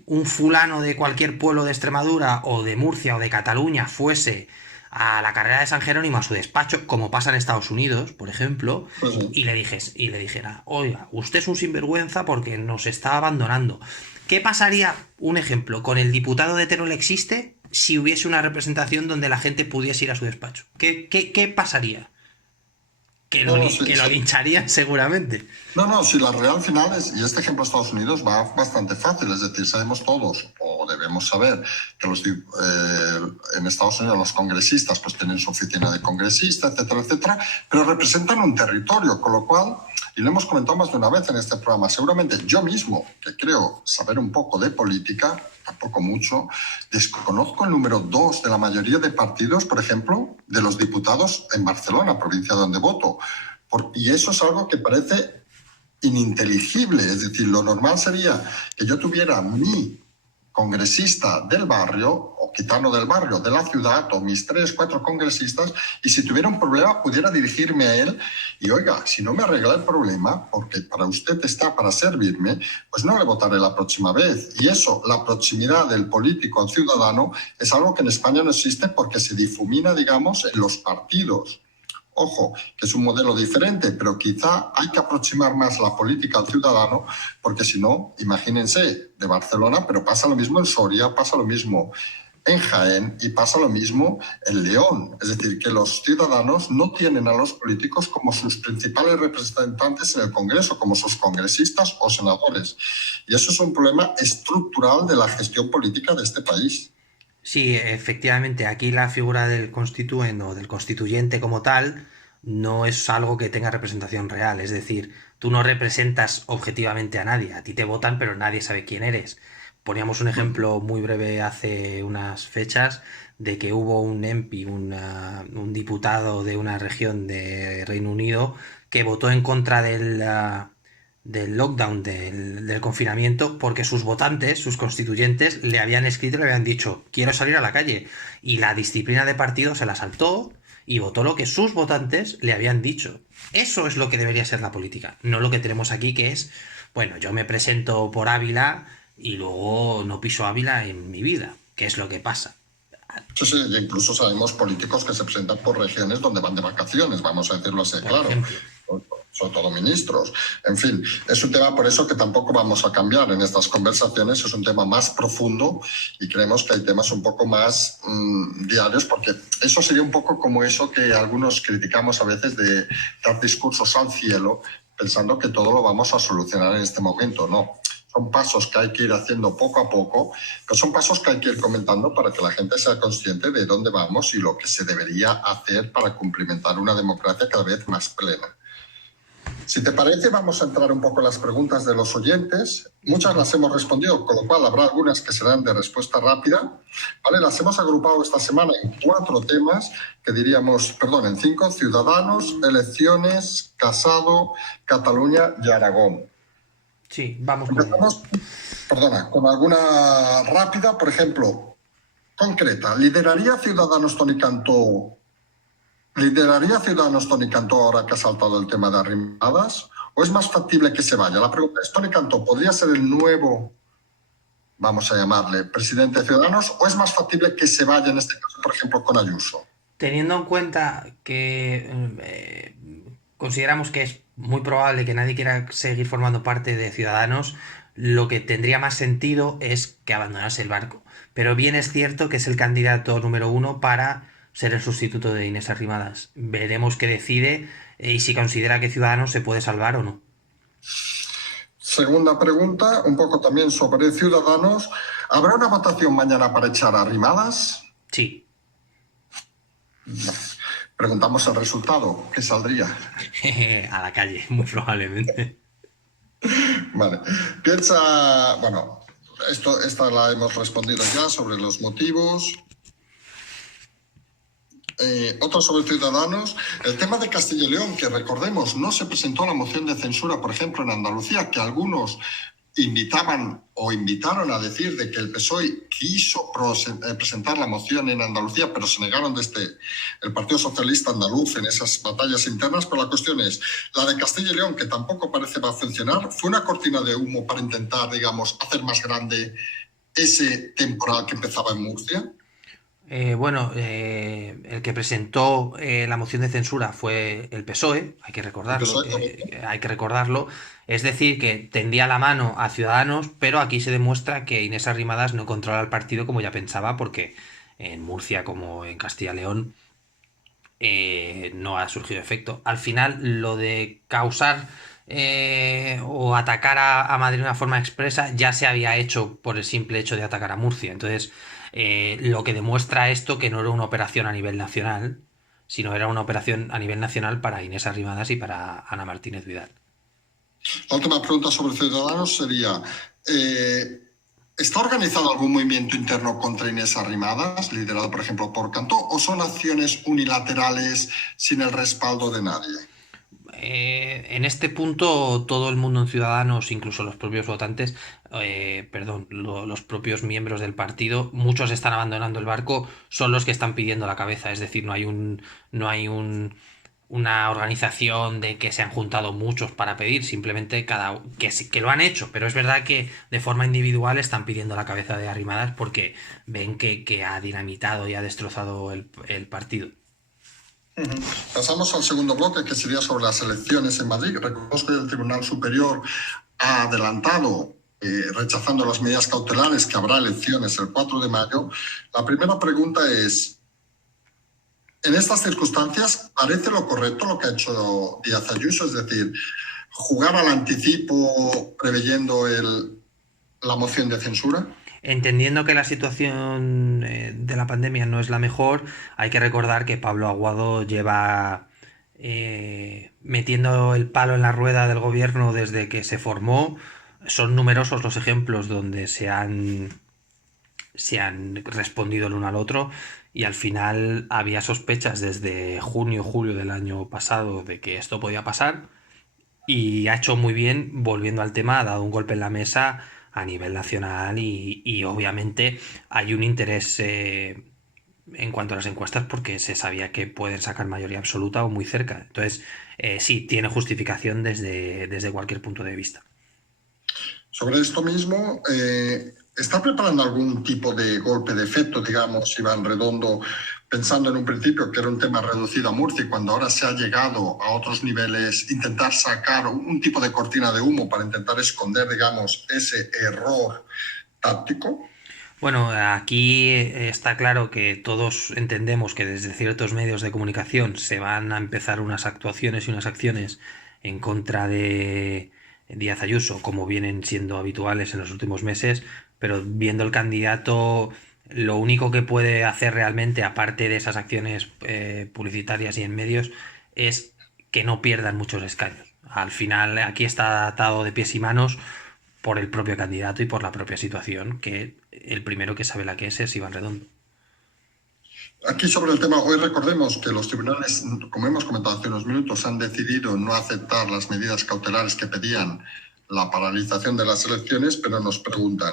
un fulano de cualquier pueblo de Extremadura o de Murcia o de Cataluña fuese a la carrera de San Jerónimo a su despacho, como pasa en Estados Unidos, por ejemplo, y le dijera, oiga, usted es un sinvergüenza porque nos está abandonando. ¿Qué pasaría, un ejemplo, con el diputado de Teruel existe si hubiese una representación donde la gente pudiese ir a su despacho? ¿Qué pasaría? Que lo lincharían seguramente. No, si la real final es, y este ejemplo de Estados Unidos va bastante fácil, es decir, sabemos todos, o debemos saber, que en Estados Unidos los congresistas pues tienen su oficina de congresista, etcétera, etcétera, pero representan un territorio, con lo cual, y lo hemos comentado más de una vez en este programa, seguramente yo mismo, que creo saber un poco de política, tampoco mucho, desconozco el número 2 de la mayoría de partidos, por ejemplo, de los diputados en Barcelona, provincia donde voto. Y eso es algo que parece ininteligible. Es decir, lo normal sería que yo tuviera mi congresista del barrio, o gitano del barrio, de la ciudad, o mis 3, 4 congresistas, y si tuviera un problema pudiera dirigirme a él y, oiga, si no me arregla el problema, porque para usted está para servirme, pues no le votaré la próxima vez. Y eso, la proximidad del político al ciudadano, es algo que en España no existe porque se difumina, digamos, en los partidos Ojo, que es un modelo diferente, pero quizá hay que aproximar más la política al ciudadano, porque si no, imagínense, de Barcelona, pero pasa lo mismo en Soria, pasa lo mismo en Jaén y pasa lo mismo en León. Es decir, que los ciudadanos no tienen a los políticos como sus principales representantes en el Congreso, como sus congresistas o senadores. Y eso es un problema estructural de la gestión política de este país. Sí, efectivamente, aquí la figura del constituyente o del constituyente como tal no es algo que tenga representación real, es decir, tú no representas objetivamente a nadie, a ti te votan pero nadie sabe quién eres. Poníamos un ejemplo muy breve hace unas fechas de que hubo un MP, un diputado de una región de Reino Unido que votó en contra del lockdown, del confinamiento, porque sus votantes, sus constituyentes, le habían escrito y le habían dicho, quiero salir a la calle. Y la disciplina de partido se la saltó y votó lo que sus votantes le habían dicho. Eso es lo que debería ser la política, no lo que tenemos aquí, que es, bueno, yo me presento por Ávila y luego no piso Ávila en mi vida, que es lo que pasa. Sí, sí, y incluso sabemos políticos que se presentan por regiones donde van de vacaciones, vamos a decirlo así, Por claro. ejemplo. Sobre todo ministros. En fin, es un tema por eso que tampoco vamos a cambiar en estas conversaciones, es un tema más profundo y creemos que hay temas un poco más diarios, porque eso sería un poco como eso que algunos criticamos a veces de dar discursos al cielo pensando que todo lo vamos a solucionar en este momento. No, son pasos que hay que ir haciendo poco a poco, pero son pasos que hay que ir comentando para que la gente sea consciente de dónde vamos y lo que se debería hacer para cumplimentar una democracia cada vez más plena. Si te parece, vamos a entrar un poco en las preguntas de los oyentes. Muchas las hemos respondido, con lo cual habrá algunas que serán de respuesta rápida. ¿Vale? Las hemos agrupado esta semana en 4 temas, que diríamos, perdón, en 5, ciudadanos, elecciones, Casado, Cataluña y Aragón. Sí, vamos Empezamos, con alguna rápida, por ejemplo, concreta. ¿Lideraría Ciudadanos Toni Cantó ahora que ha saltado el tema de Arrimadas? ¿O es más factible que se vaya? La pregunta es, ¿Toni Cantó podría ser el nuevo, vamos a llamarle, presidente de Ciudadanos? ¿O es más factible que se vaya, en este caso, por ejemplo, con Ayuso? Teniendo en cuenta que consideramos que es muy probable que nadie quiera seguir formando parte de Ciudadanos, lo que tendría más sentido es que abandonase el barco. Pero bien es cierto que es el candidato número 1 para ser el sustituto de Inés Arrimadas. Veremos qué decide y si considera que Ciudadanos se puede salvar o no. Segunda pregunta, un poco también sobre Ciudadanos. ¿Habrá una votación mañana para echar a Arrimadas? Sí. Preguntamos el resultado. ¿Qué saldría? A la calle, muy probablemente. Vale. Piensa, bueno, esta la hemos respondido ya sobre los motivos. Otro sobre Ciudadanos. El tema de Castilla y León, que recordemos, no se presentó la moción de censura, por ejemplo, en Andalucía, que algunos invitaron a decir de que el PSOE quiso presentar la moción en Andalucía, pero se negaron desde el Partido Socialista Andaluz en esas batallas internas. Pero la cuestión es, la de Castilla y León, que tampoco parece va a funcionar, ¿fue una cortina de humo para intentar, digamos, hacer más grande ese temporal que empezaba en Murcia? El que presentó la moción de censura fue el PSOE, hay que recordarlo. Hay que recordarlo. Es decir, que tendía la mano a Ciudadanos, pero aquí se demuestra que Inés Arrimadas no controla el partido como ya pensaba, porque en Murcia como en Castilla y León no ha surgido efecto. Al final, lo de causar o atacar a Madrid de una forma expresa ya se había hecho por el simple hecho de atacar a Murcia. Entonces, lo que demuestra esto que no era una operación a nivel nacional, sino era una operación a nivel nacional para Inés Arrimadas y para Ana Martínez Vidal. La última pregunta sobre Ciudadanos sería, ¿está organizado algún movimiento interno contra Inés Arrimadas, liderado, por ejemplo, por Cantó, o son acciones unilaterales sin el respaldo de nadie? En este punto, todo el mundo en Ciudadanos, incluso los propios votantes, los propios miembros del partido, muchos están abandonando el barco, son los que están pidiendo la cabeza. Es decir, no hay una organización de que se han juntado muchos para pedir, simplemente que lo han hecho, pero es verdad que de forma individual están pidiendo la cabeza de Arrimadas porque ven que ha dinamitado y ha destrozado el partido. Ujú. Pasamos al segundo bloque, que sería sobre las elecciones en Madrid. Recordemos que el Tribunal Superior ha adelantado, rechazando las medidas cautelares, que habrá elecciones el 4 de mayo. La primera pregunta es, en estas circunstancias, ¿parece lo correcto lo que ha hecho Díaz Ayuso? Es decir, jugar al anticipo preveyendo la moción de censura. Entendiendo que la situación de la pandemia no es la mejor, hay que recordar que Pablo Aguado lleva metiendo el palo en la rueda del gobierno desde que se formó. Son numerosos los ejemplos donde se han respondido el uno al otro y al final había sospechas desde junio, julio del año pasado de que esto podía pasar y ha hecho muy bien, volviendo al tema, ha dado un golpe en la mesa a nivel nacional y obviamente hay un interés en cuanto a las encuestas porque se sabía que pueden sacar mayoría absoluta o muy cerca. Entonces, sí, tiene justificación desde cualquier punto de vista. Sobre esto mismo, ¿está preparando algún tipo de golpe de efecto, digamos, Iván Redondo, pensando en un principio que era un tema reducido a Murcia y cuando ahora se ha llegado a otros niveles, intentar sacar un tipo de cortina de humo para intentar esconder, digamos, ese error táctico? Bueno, aquí está claro que todos entendemos que desde ciertos medios de comunicación se van a empezar unas actuaciones y unas acciones en contra de Díaz Ayuso, como vienen siendo habituales en los últimos meses, pero viendo el candidato, lo único que puede hacer realmente, aparte de esas acciones publicitarias y en medios, es que no pierdan muchos escaños. Al final, aquí está atado de pies y manos por el propio candidato y por la propia situación, que el primero que sabe la que es Iván Redondo. Aquí sobre el tema, hoy recordemos que los tribunales, como hemos comentado hace unos minutos, han decidido no aceptar las medidas cautelares que pedían la paralización de las elecciones, pero nos preguntan,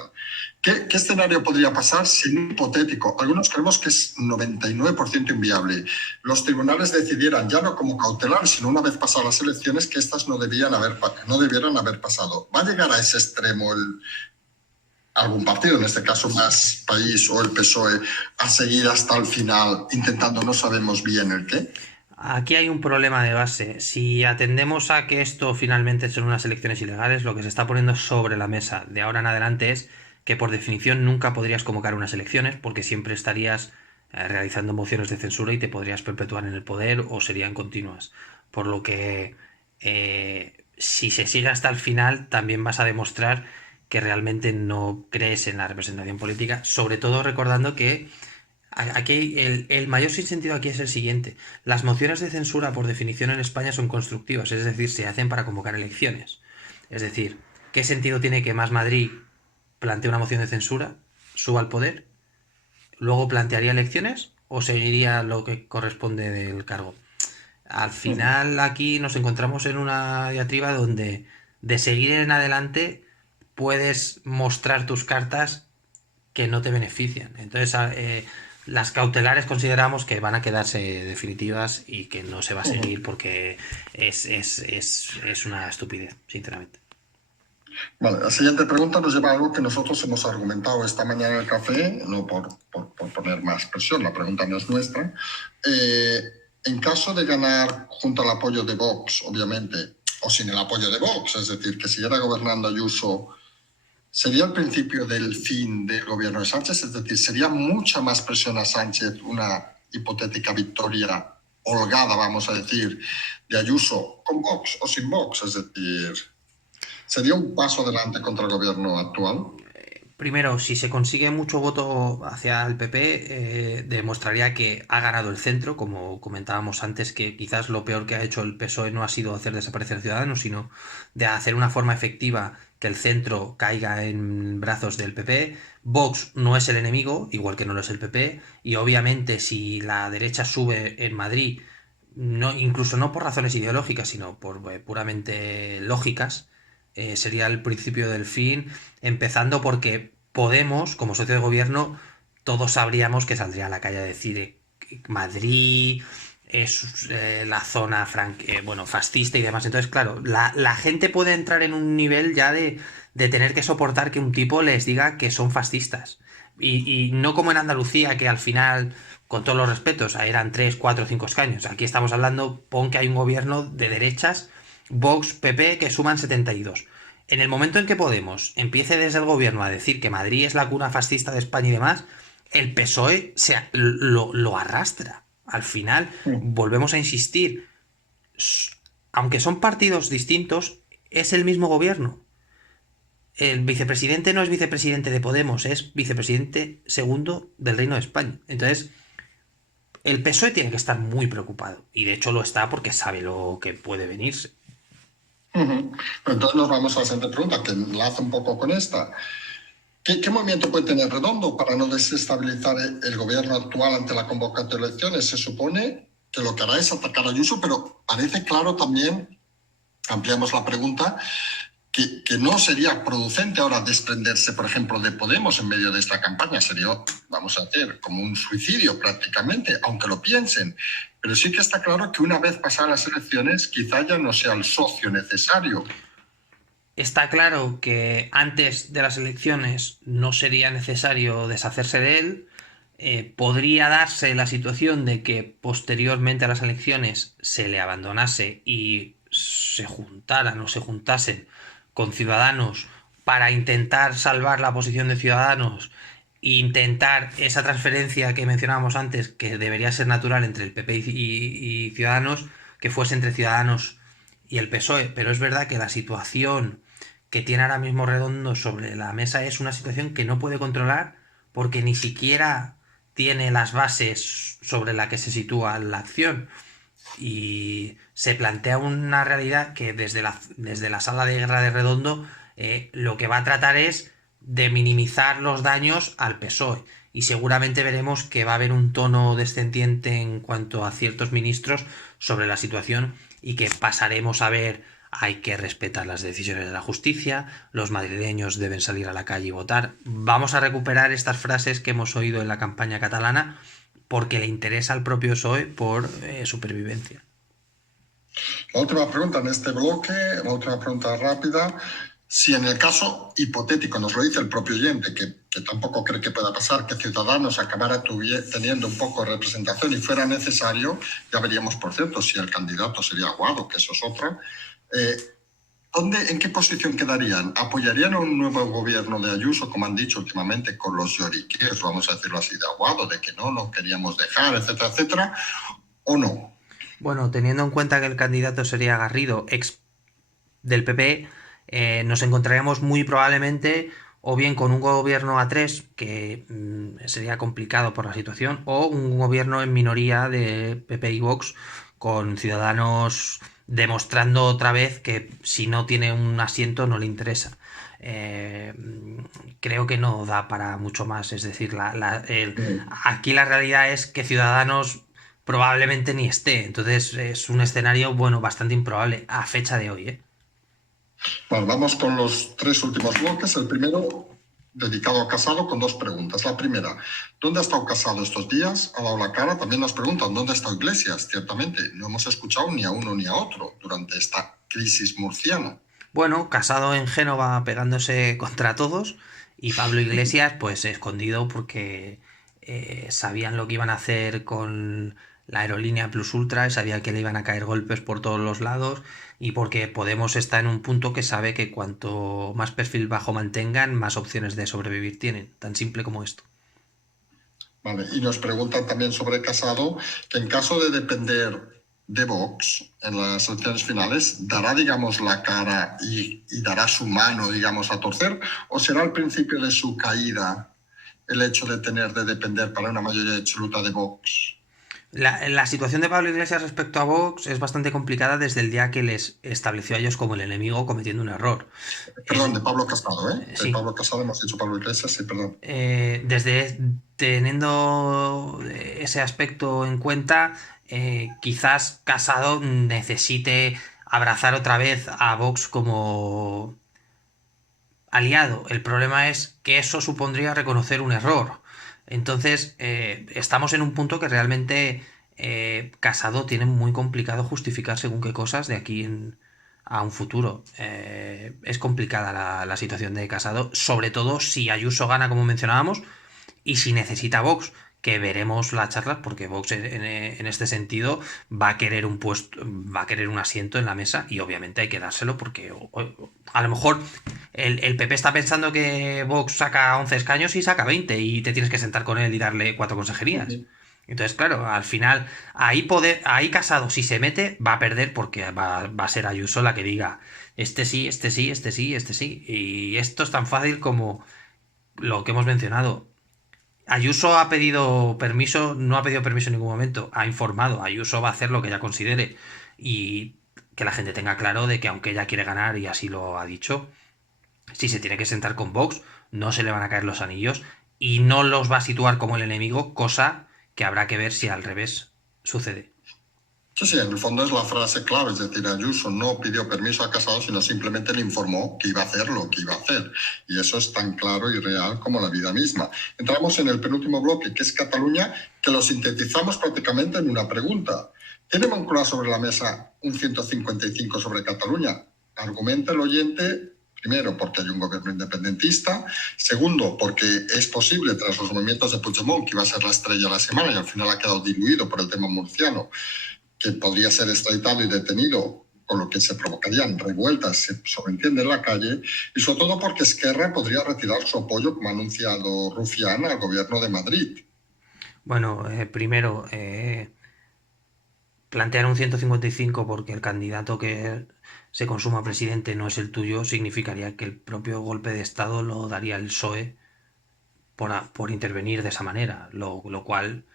¿qué escenario podría pasar si en un hipotético, algunos creemos que es 99% inviable, los tribunales decidieran ya no como cautelar, sino una vez pasadas las elecciones, que estas no debieran haber pasado? ¿Va a llegar a ese extremo algún partido, en este caso Más País o el PSOE, a seguir hasta el final intentando no sabemos bien el qué? Aquí hay un problema de base. Si atendemos a que esto finalmente son unas elecciones ilegales, lo que se está poniendo sobre la mesa de ahora en adelante es que por definición nunca podrías convocar unas elecciones porque siempre estarías realizando mociones de censura y te podrías perpetuar en el poder o serían continuas. Por lo que si se sigue hasta el final también vas a demostrar que realmente no crees en la representación política, sobre todo recordando que aquí el mayor sinsentido aquí es el siguiente. Las mociones de censura, por definición en España, son constructivas, es decir, se hacen para convocar elecciones. Es decir, ¿qué sentido tiene que Más Madrid plantee una moción de censura, suba al poder, luego plantearía elecciones o seguiría lo que corresponde del cargo? Al final aquí nos encontramos en una diatriba donde de seguir en adelante puedes mostrar tus cartas que no te benefician. Entonces, las cautelares consideramos que van a quedarse definitivas y que no se va a seguir porque es una estupidez, sinceramente. Vale, la siguiente pregunta nos lleva a algo que nosotros hemos argumentado esta mañana en el café, no por poner más presión, la pregunta no es nuestra. En caso de ganar junto al apoyo de Vox, obviamente, o sin el apoyo de Vox, es decir, que siguiera gobernando Ayuso, ¿sería el principio del fin del gobierno de Sánchez? Es decir, ¿sería mucha más presión a Sánchez una hipotética victoria holgada, vamos a decir, de Ayuso con Vox o sin Vox? Es decir, ¿sería un paso adelante contra el gobierno actual? Primero, si se consigue mucho voto hacia el PP, demostraría que ha ganado el centro, como comentábamos antes, que quizás lo peor que ha hecho el PSOE no ha sido hacer desaparecer Ciudadanos, sino de hacer una forma efectiva que el centro caiga en brazos del PP. Vox no es el enemigo, igual que no lo es el PP, y obviamente si la derecha sube en Madrid, no, incluso no por razones ideológicas, sino por puramente lógicas, sería el principio del fin, empezando porque Podemos, como socio de gobierno, todos sabríamos que saldría a la calle a decir Madrid es la zona bueno, fascista y demás. Entonces, claro, la gente puede entrar en un nivel ya de tener que soportar que un tipo les diga que son fascistas. Y no como en Andalucía, que al final, con todos los respetos, eran 3 4 5 escaños. Aquí estamos hablando, pon que hay un gobierno de derechas, Vox, PP, que suman 72. En el momento en que Podemos empiece desde el gobierno a decir que Madrid es la cuna fascista de España y demás, el PSOE lo arrastra. Al final, volvemos a insistir, aunque son partidos distintos, es el mismo gobierno. El vicepresidente no es vicepresidente de Podemos, es vicepresidente segundo del Reino de España. Entonces, el PSOE tiene que estar muy preocupado. Y de hecho lo está porque sabe lo que puede venirse. Entonces nos vamos a la siguiente pregunta, que enlaza un poco con esta. ¿Qué movimiento puede tener Redondo para no desestabilizar el gobierno actual ante la convocatoria de elecciones? Se supone que lo que hará es atacar a Ayuso, pero parece claro también, ampliamos la pregunta, que no sería producente ahora desprenderse, por ejemplo, de Podemos en medio de esta campaña. Sería, vamos a decir, como un suicidio prácticamente, aunque lo piensen. Pero sí que está claro que una vez pasadas las elecciones, quizá ya no sea el socio necesario. Está claro que antes de las elecciones no sería necesario deshacerse de él. Podría darse la situación de que posteriormente a las elecciones se le abandonase y se juntaran o se juntasen con Ciudadanos para intentar salvar la posición de Ciudadanos e intentar esa transferencia que mencionábamos antes, que debería ser natural entre el PP y Ciudadanos, que fuese entre Ciudadanos y el PSOE. Pero es verdad que la situación que tiene ahora mismo Redondo sobre la mesa es una situación que no puede controlar porque ni siquiera tiene las bases sobre la que se sitúa la acción. Y se plantea una realidad que desde la sala de guerra de Redondo lo que va a tratar es de minimizar los daños al PSOE. Y seguramente veremos que va a haber un tono descendiente en cuanto a ciertos ministros sobre la situación y que pasaremos a ver: hay que respetar las decisiones de la justicia, los madrileños deben salir a la calle y votar. Vamos a recuperar estas frases que hemos oído en la campaña catalana porque le interesa al propio PSOE por supervivencia. La última pregunta en este bloque, la última pregunta rápida. Si en el caso hipotético, nos lo dice el propio oyente, que tampoco cree que pueda pasar, que Ciudadanos acabara teniendo un poco de representación y fuera necesario, ya veríamos, por cierto, si el candidato sería Aguado, que eso es otra. ¿En qué posición quedarían? ¿Apoyarían a un nuevo gobierno de Ayuso, como han dicho últimamente, con los lloriqueos, vamos a decirlo así, de Aguado, de que no queríamos dejar, etcétera, etcétera, o no? Bueno, teniendo en cuenta que el candidato sería Garrido, ex del PP, nos encontraríamos muy probablemente o bien con un gobierno A3, que sería complicado por la situación, o un gobierno en minoría de PP y Vox, con Ciudadanos demostrando otra vez que si no tiene un asiento no le interesa. Creo que no da para mucho más. Es decir, aquí la realidad es que Ciudadanos probablemente ni esté. Entonces es un escenario, bueno, bastante improbable a fecha de hoy. Bueno, vamos con los 3 últimos bloques. El primero, dedicado a Casado, con 2 preguntas. La primera, ¿dónde ha estado Casado estos días? Ha dado la cara. También nos preguntan, ¿dónde ha estado Iglesias? Ciertamente, no hemos escuchado ni a uno ni a otro durante esta crisis murciana. Bueno, Casado en Génova pegándose contra todos y Pablo Iglesias pues escondido porque sabían lo que iban a hacer con la aerolínea Plus Ultra, sabían que le iban a caer golpes por todos los lados y porque Podemos está en un punto que sabe que cuanto más perfil bajo mantengan, más opciones de sobrevivir tienen. Tan simple como esto. Vale, y nos preguntan también sobre Casado, que en caso de depender de Vox en las elecciones finales, ¿dará, digamos, la cara y dará su mano, digamos, a torcer? ¿O será el principio de su caída el hecho de tener de depender para una mayoría absoluta de Vox? La situación de Pablo Iglesias respecto a Vox es bastante complicada desde el día que les estableció a ellos como el enemigo cometiendo un error. Perdón, de Pablo Casado, ¿eh? Sí. De Pablo Casado hemos dicho Pablo Iglesias, sí, perdón. Desde teniendo ese aspecto en cuenta, quizás Casado necesite abrazar otra vez a Vox como aliado. El problema es que eso supondría reconocer un error. Entonces, estamos en un punto que realmente Casado tiene muy complicado justificar según qué cosas de aquí a un futuro. Es complicada la situación de Casado, sobre todo si Ayuso gana, como mencionábamos, y si necesita Vox, que veremos las charlas, porque Vox en este sentido va a querer un puesto, va a querer un asiento en la mesa y obviamente hay que dárselo porque a lo mejor el PP está pensando que Vox saca 11 escaños y saca 20 y te tienes que sentar con él y darle 4 consejerías. Ujú. Entonces, claro, al final, ahí Casado, si se mete, va a perder porque va a ser Ayuso la que diga, este sí, este sí, este sí, este sí. Y esto es tan fácil como lo que hemos mencionado. Ayuso ha pedido permiso, no ha pedido permiso en ningún momento, ha informado. Ayuso va a hacer lo que ella considere y que la gente tenga claro de que aunque ella quiere ganar y así lo ha dicho, si se tiene que sentar con Vox, no se le van a caer los anillos y no los va a situar como el enemigo, cosa que habrá que ver si al revés sucede. Sí, sí, en el fondo es la frase clave, es decir, Ayuso no pidió permiso a Casado, sino simplemente le informó que iba a hacer lo que iba a hacer. Y eso es tan claro y real como la vida misma. Entramos en el penúltimo bloque, que es Cataluña, que lo sintetizamos prácticamente en una pregunta. ¿Tiene Moncloa sobre la mesa un 155 sobre Cataluña? Argumenta el oyente. Primero, porque hay un gobierno independentista. Segundo, porque es posible, tras los movimientos de Puigdemont, que iba a ser la estrella de la semana y al final ha quedado diluido por el tema murciano, que podría ser extraditado y detenido, con lo que se provocarían revueltas, se sobreentiende, en la calle, y sobre todo porque Esquerra podría retirar su apoyo, como ha anunciado Rufián, al gobierno de Madrid. Bueno, primero, plantear un 155 porque el candidato que se consuma presidente no es el tuyo significaría que el propio golpe de Estado lo daría el PSOE por intervenir de esa manera, lo cual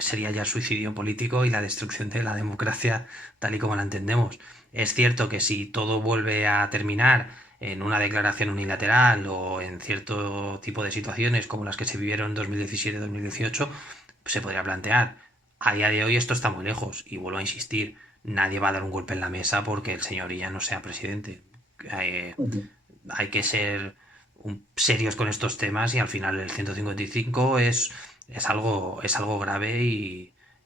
sería ya el suicidio político y la destrucción de la democracia tal y como la entendemos. Es cierto que si todo vuelve a terminar en una declaración unilateral o en cierto tipo de situaciones como las que se vivieron en 2017-2018, se podría plantear. A día de hoy esto está muy lejos y vuelvo a insistir, nadie va a dar un golpe en la mesa porque el señor ya no sea presidente. Hay que ser serios con estos temas y al final el 155 es algo grave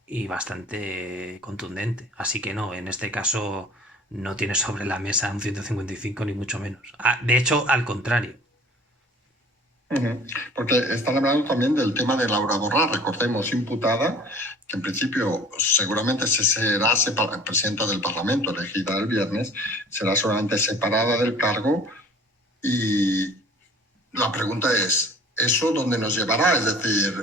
y bastante contundente. Así que no, en este caso no tiene sobre la mesa un 155 ni mucho menos. De hecho, al contrario. Porque están hablando también del tema de Laura Borràs, recordemos, imputada, que en principio seguramente se será presidenta del Parlamento, elegida el viernes, será solamente separada del cargo. Y la pregunta es, ¿eso dónde nos llevará? Es decir,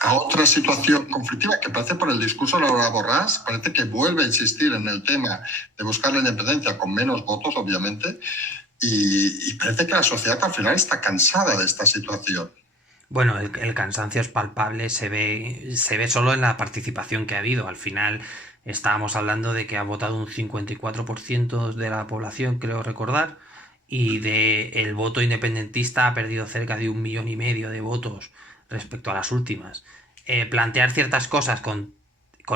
a otra situación conflictiva que parece, por el discurso de Laura Borràs, parece que vuelve a insistir en el tema de buscar la independencia con menos votos, obviamente, y parece que la sociedad al final está cansada de esta situación. Bueno, el cansancio es palpable, se ve solo en la participación que ha habido. Al final estábamos hablando de que ha votado un 54% de la población, creo recordar, y de el voto independentista ha perdido cerca de 1,5 millones de votos respecto a las últimas. Plantear ciertas cosas con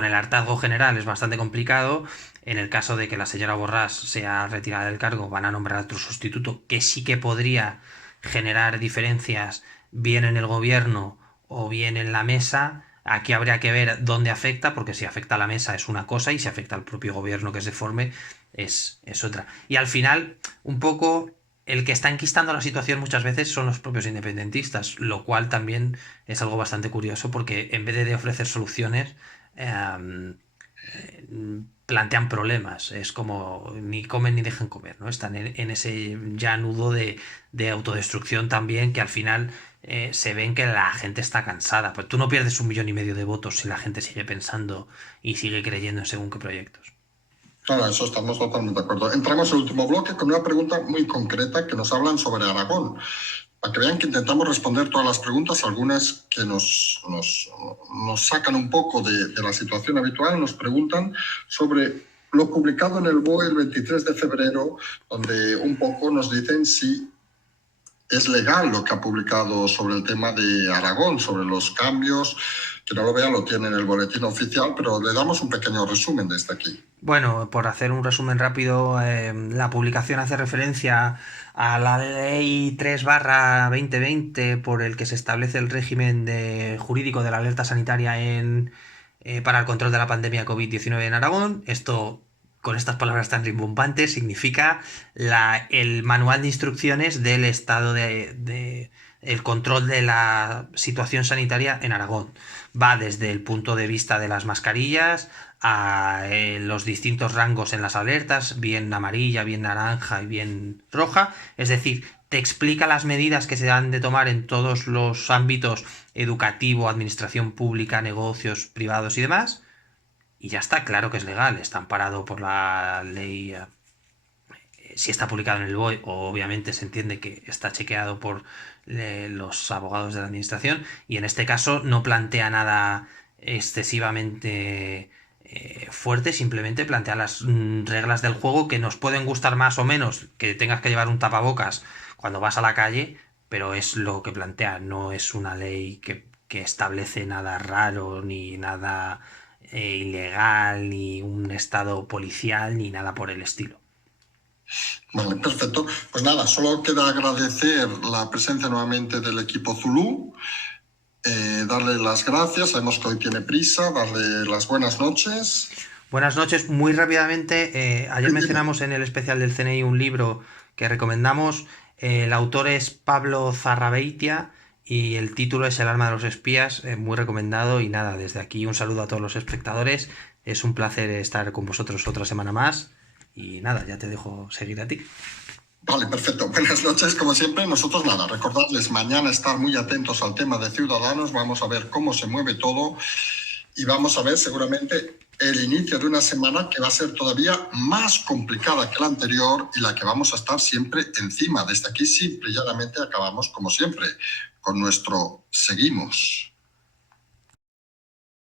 el hartazgo general es bastante complicado. En el caso de que la señora Borràs sea retirada del cargo, van a nombrar a otro sustituto que sí que podría generar diferencias bien en el gobierno o bien en la mesa. Aquí habría que ver dónde afecta, porque si afecta a la mesa es una cosa y si afecta al propio gobierno que se forme es otra. Y al final, un poco el que está enquistando la situación muchas veces son los propios independentistas, lo cual también es algo bastante curioso porque en vez de ofrecer soluciones, eh, plantean problemas. Es como ni comen ni dejan comer, ¿no? Están en ese ya nudo de autodestrucción también que al final se ven que la gente está cansada. Pues tú no pierdes 1,5 millones de votos si la gente sigue pensando y sigue creyendo en según qué proyectos. Claro, eso estamos totalmente de acuerdo. Entramos en el último bloque con una pregunta muy concreta que nos hablan sobre Aragón. Para que vean que intentamos responder todas las preguntas, algunas que nos sacan un poco de la situación habitual, nos preguntan sobre lo publicado en el BOE el 23 de febrero, donde un poco nos dicen si es legal lo que ha publicado sobre el tema de Aragón, sobre los cambios. Que no lo vea, lo tiene en el boletín oficial, pero le damos un pequeño resumen desde aquí. Bueno, por hacer un resumen rápido, la publicación hace referencia a la ley 3/2020 por el que se establece el régimen jurídico de la alerta sanitaria para el control de la pandemia COVID-19 en Aragón. Esto, con estas palabras tan rimbombantes, significa el manual de instrucciones del estado de el control de la situación sanitaria en Aragón. Va desde el punto de vista de las mascarillas a los distintos rangos en las alertas, bien amarilla, bien naranja y bien roja. Es decir, te explica las medidas que se han de tomar en todos los ámbitos: educativo, administración pública, negocios privados y demás. Y ya está claro que es legal, está amparado por la ley. Si está publicado en el BOE, obviamente se entiende que está chequeado por los abogados de la administración, y en este caso no plantea nada excesivamente fuerte, simplemente plantea las reglas del juego, que nos pueden gustar más o menos, que tengas que llevar un tapabocas cuando vas a la calle, pero es lo que plantea, no es una ley que establece nada raro, ni nada ilegal, ni un estado policial, ni nada por el estilo. Vale, perfecto. Pues nada, solo queda agradecer la presencia nuevamente del equipo Zulu, darle las gracias, sabemos que hoy tiene prisa, darle las buenas noches. Buenas noches, muy rápidamente. Ayer mencionamos en el especial del CNI un libro que recomendamos. El autor es Pablo Zarrabeitia y el título es El arma de los espías, muy recomendado. Y nada, desde aquí un saludo a todos los espectadores. Es un placer estar con vosotros otra semana más. Y nada, ya te dejo seguir a ti. Vale, perfecto. Buenas noches, como siempre. Nosotros nada, recordarles mañana estar muy atentos al tema de Ciudadanos. Vamos a ver cómo se mueve todo y vamos a ver seguramente el inicio de una semana que va a ser todavía más complicada que la anterior y la que vamos a estar siempre encima. Desde aquí simple y llanamente acabamos, como siempre, con nuestro seguimos.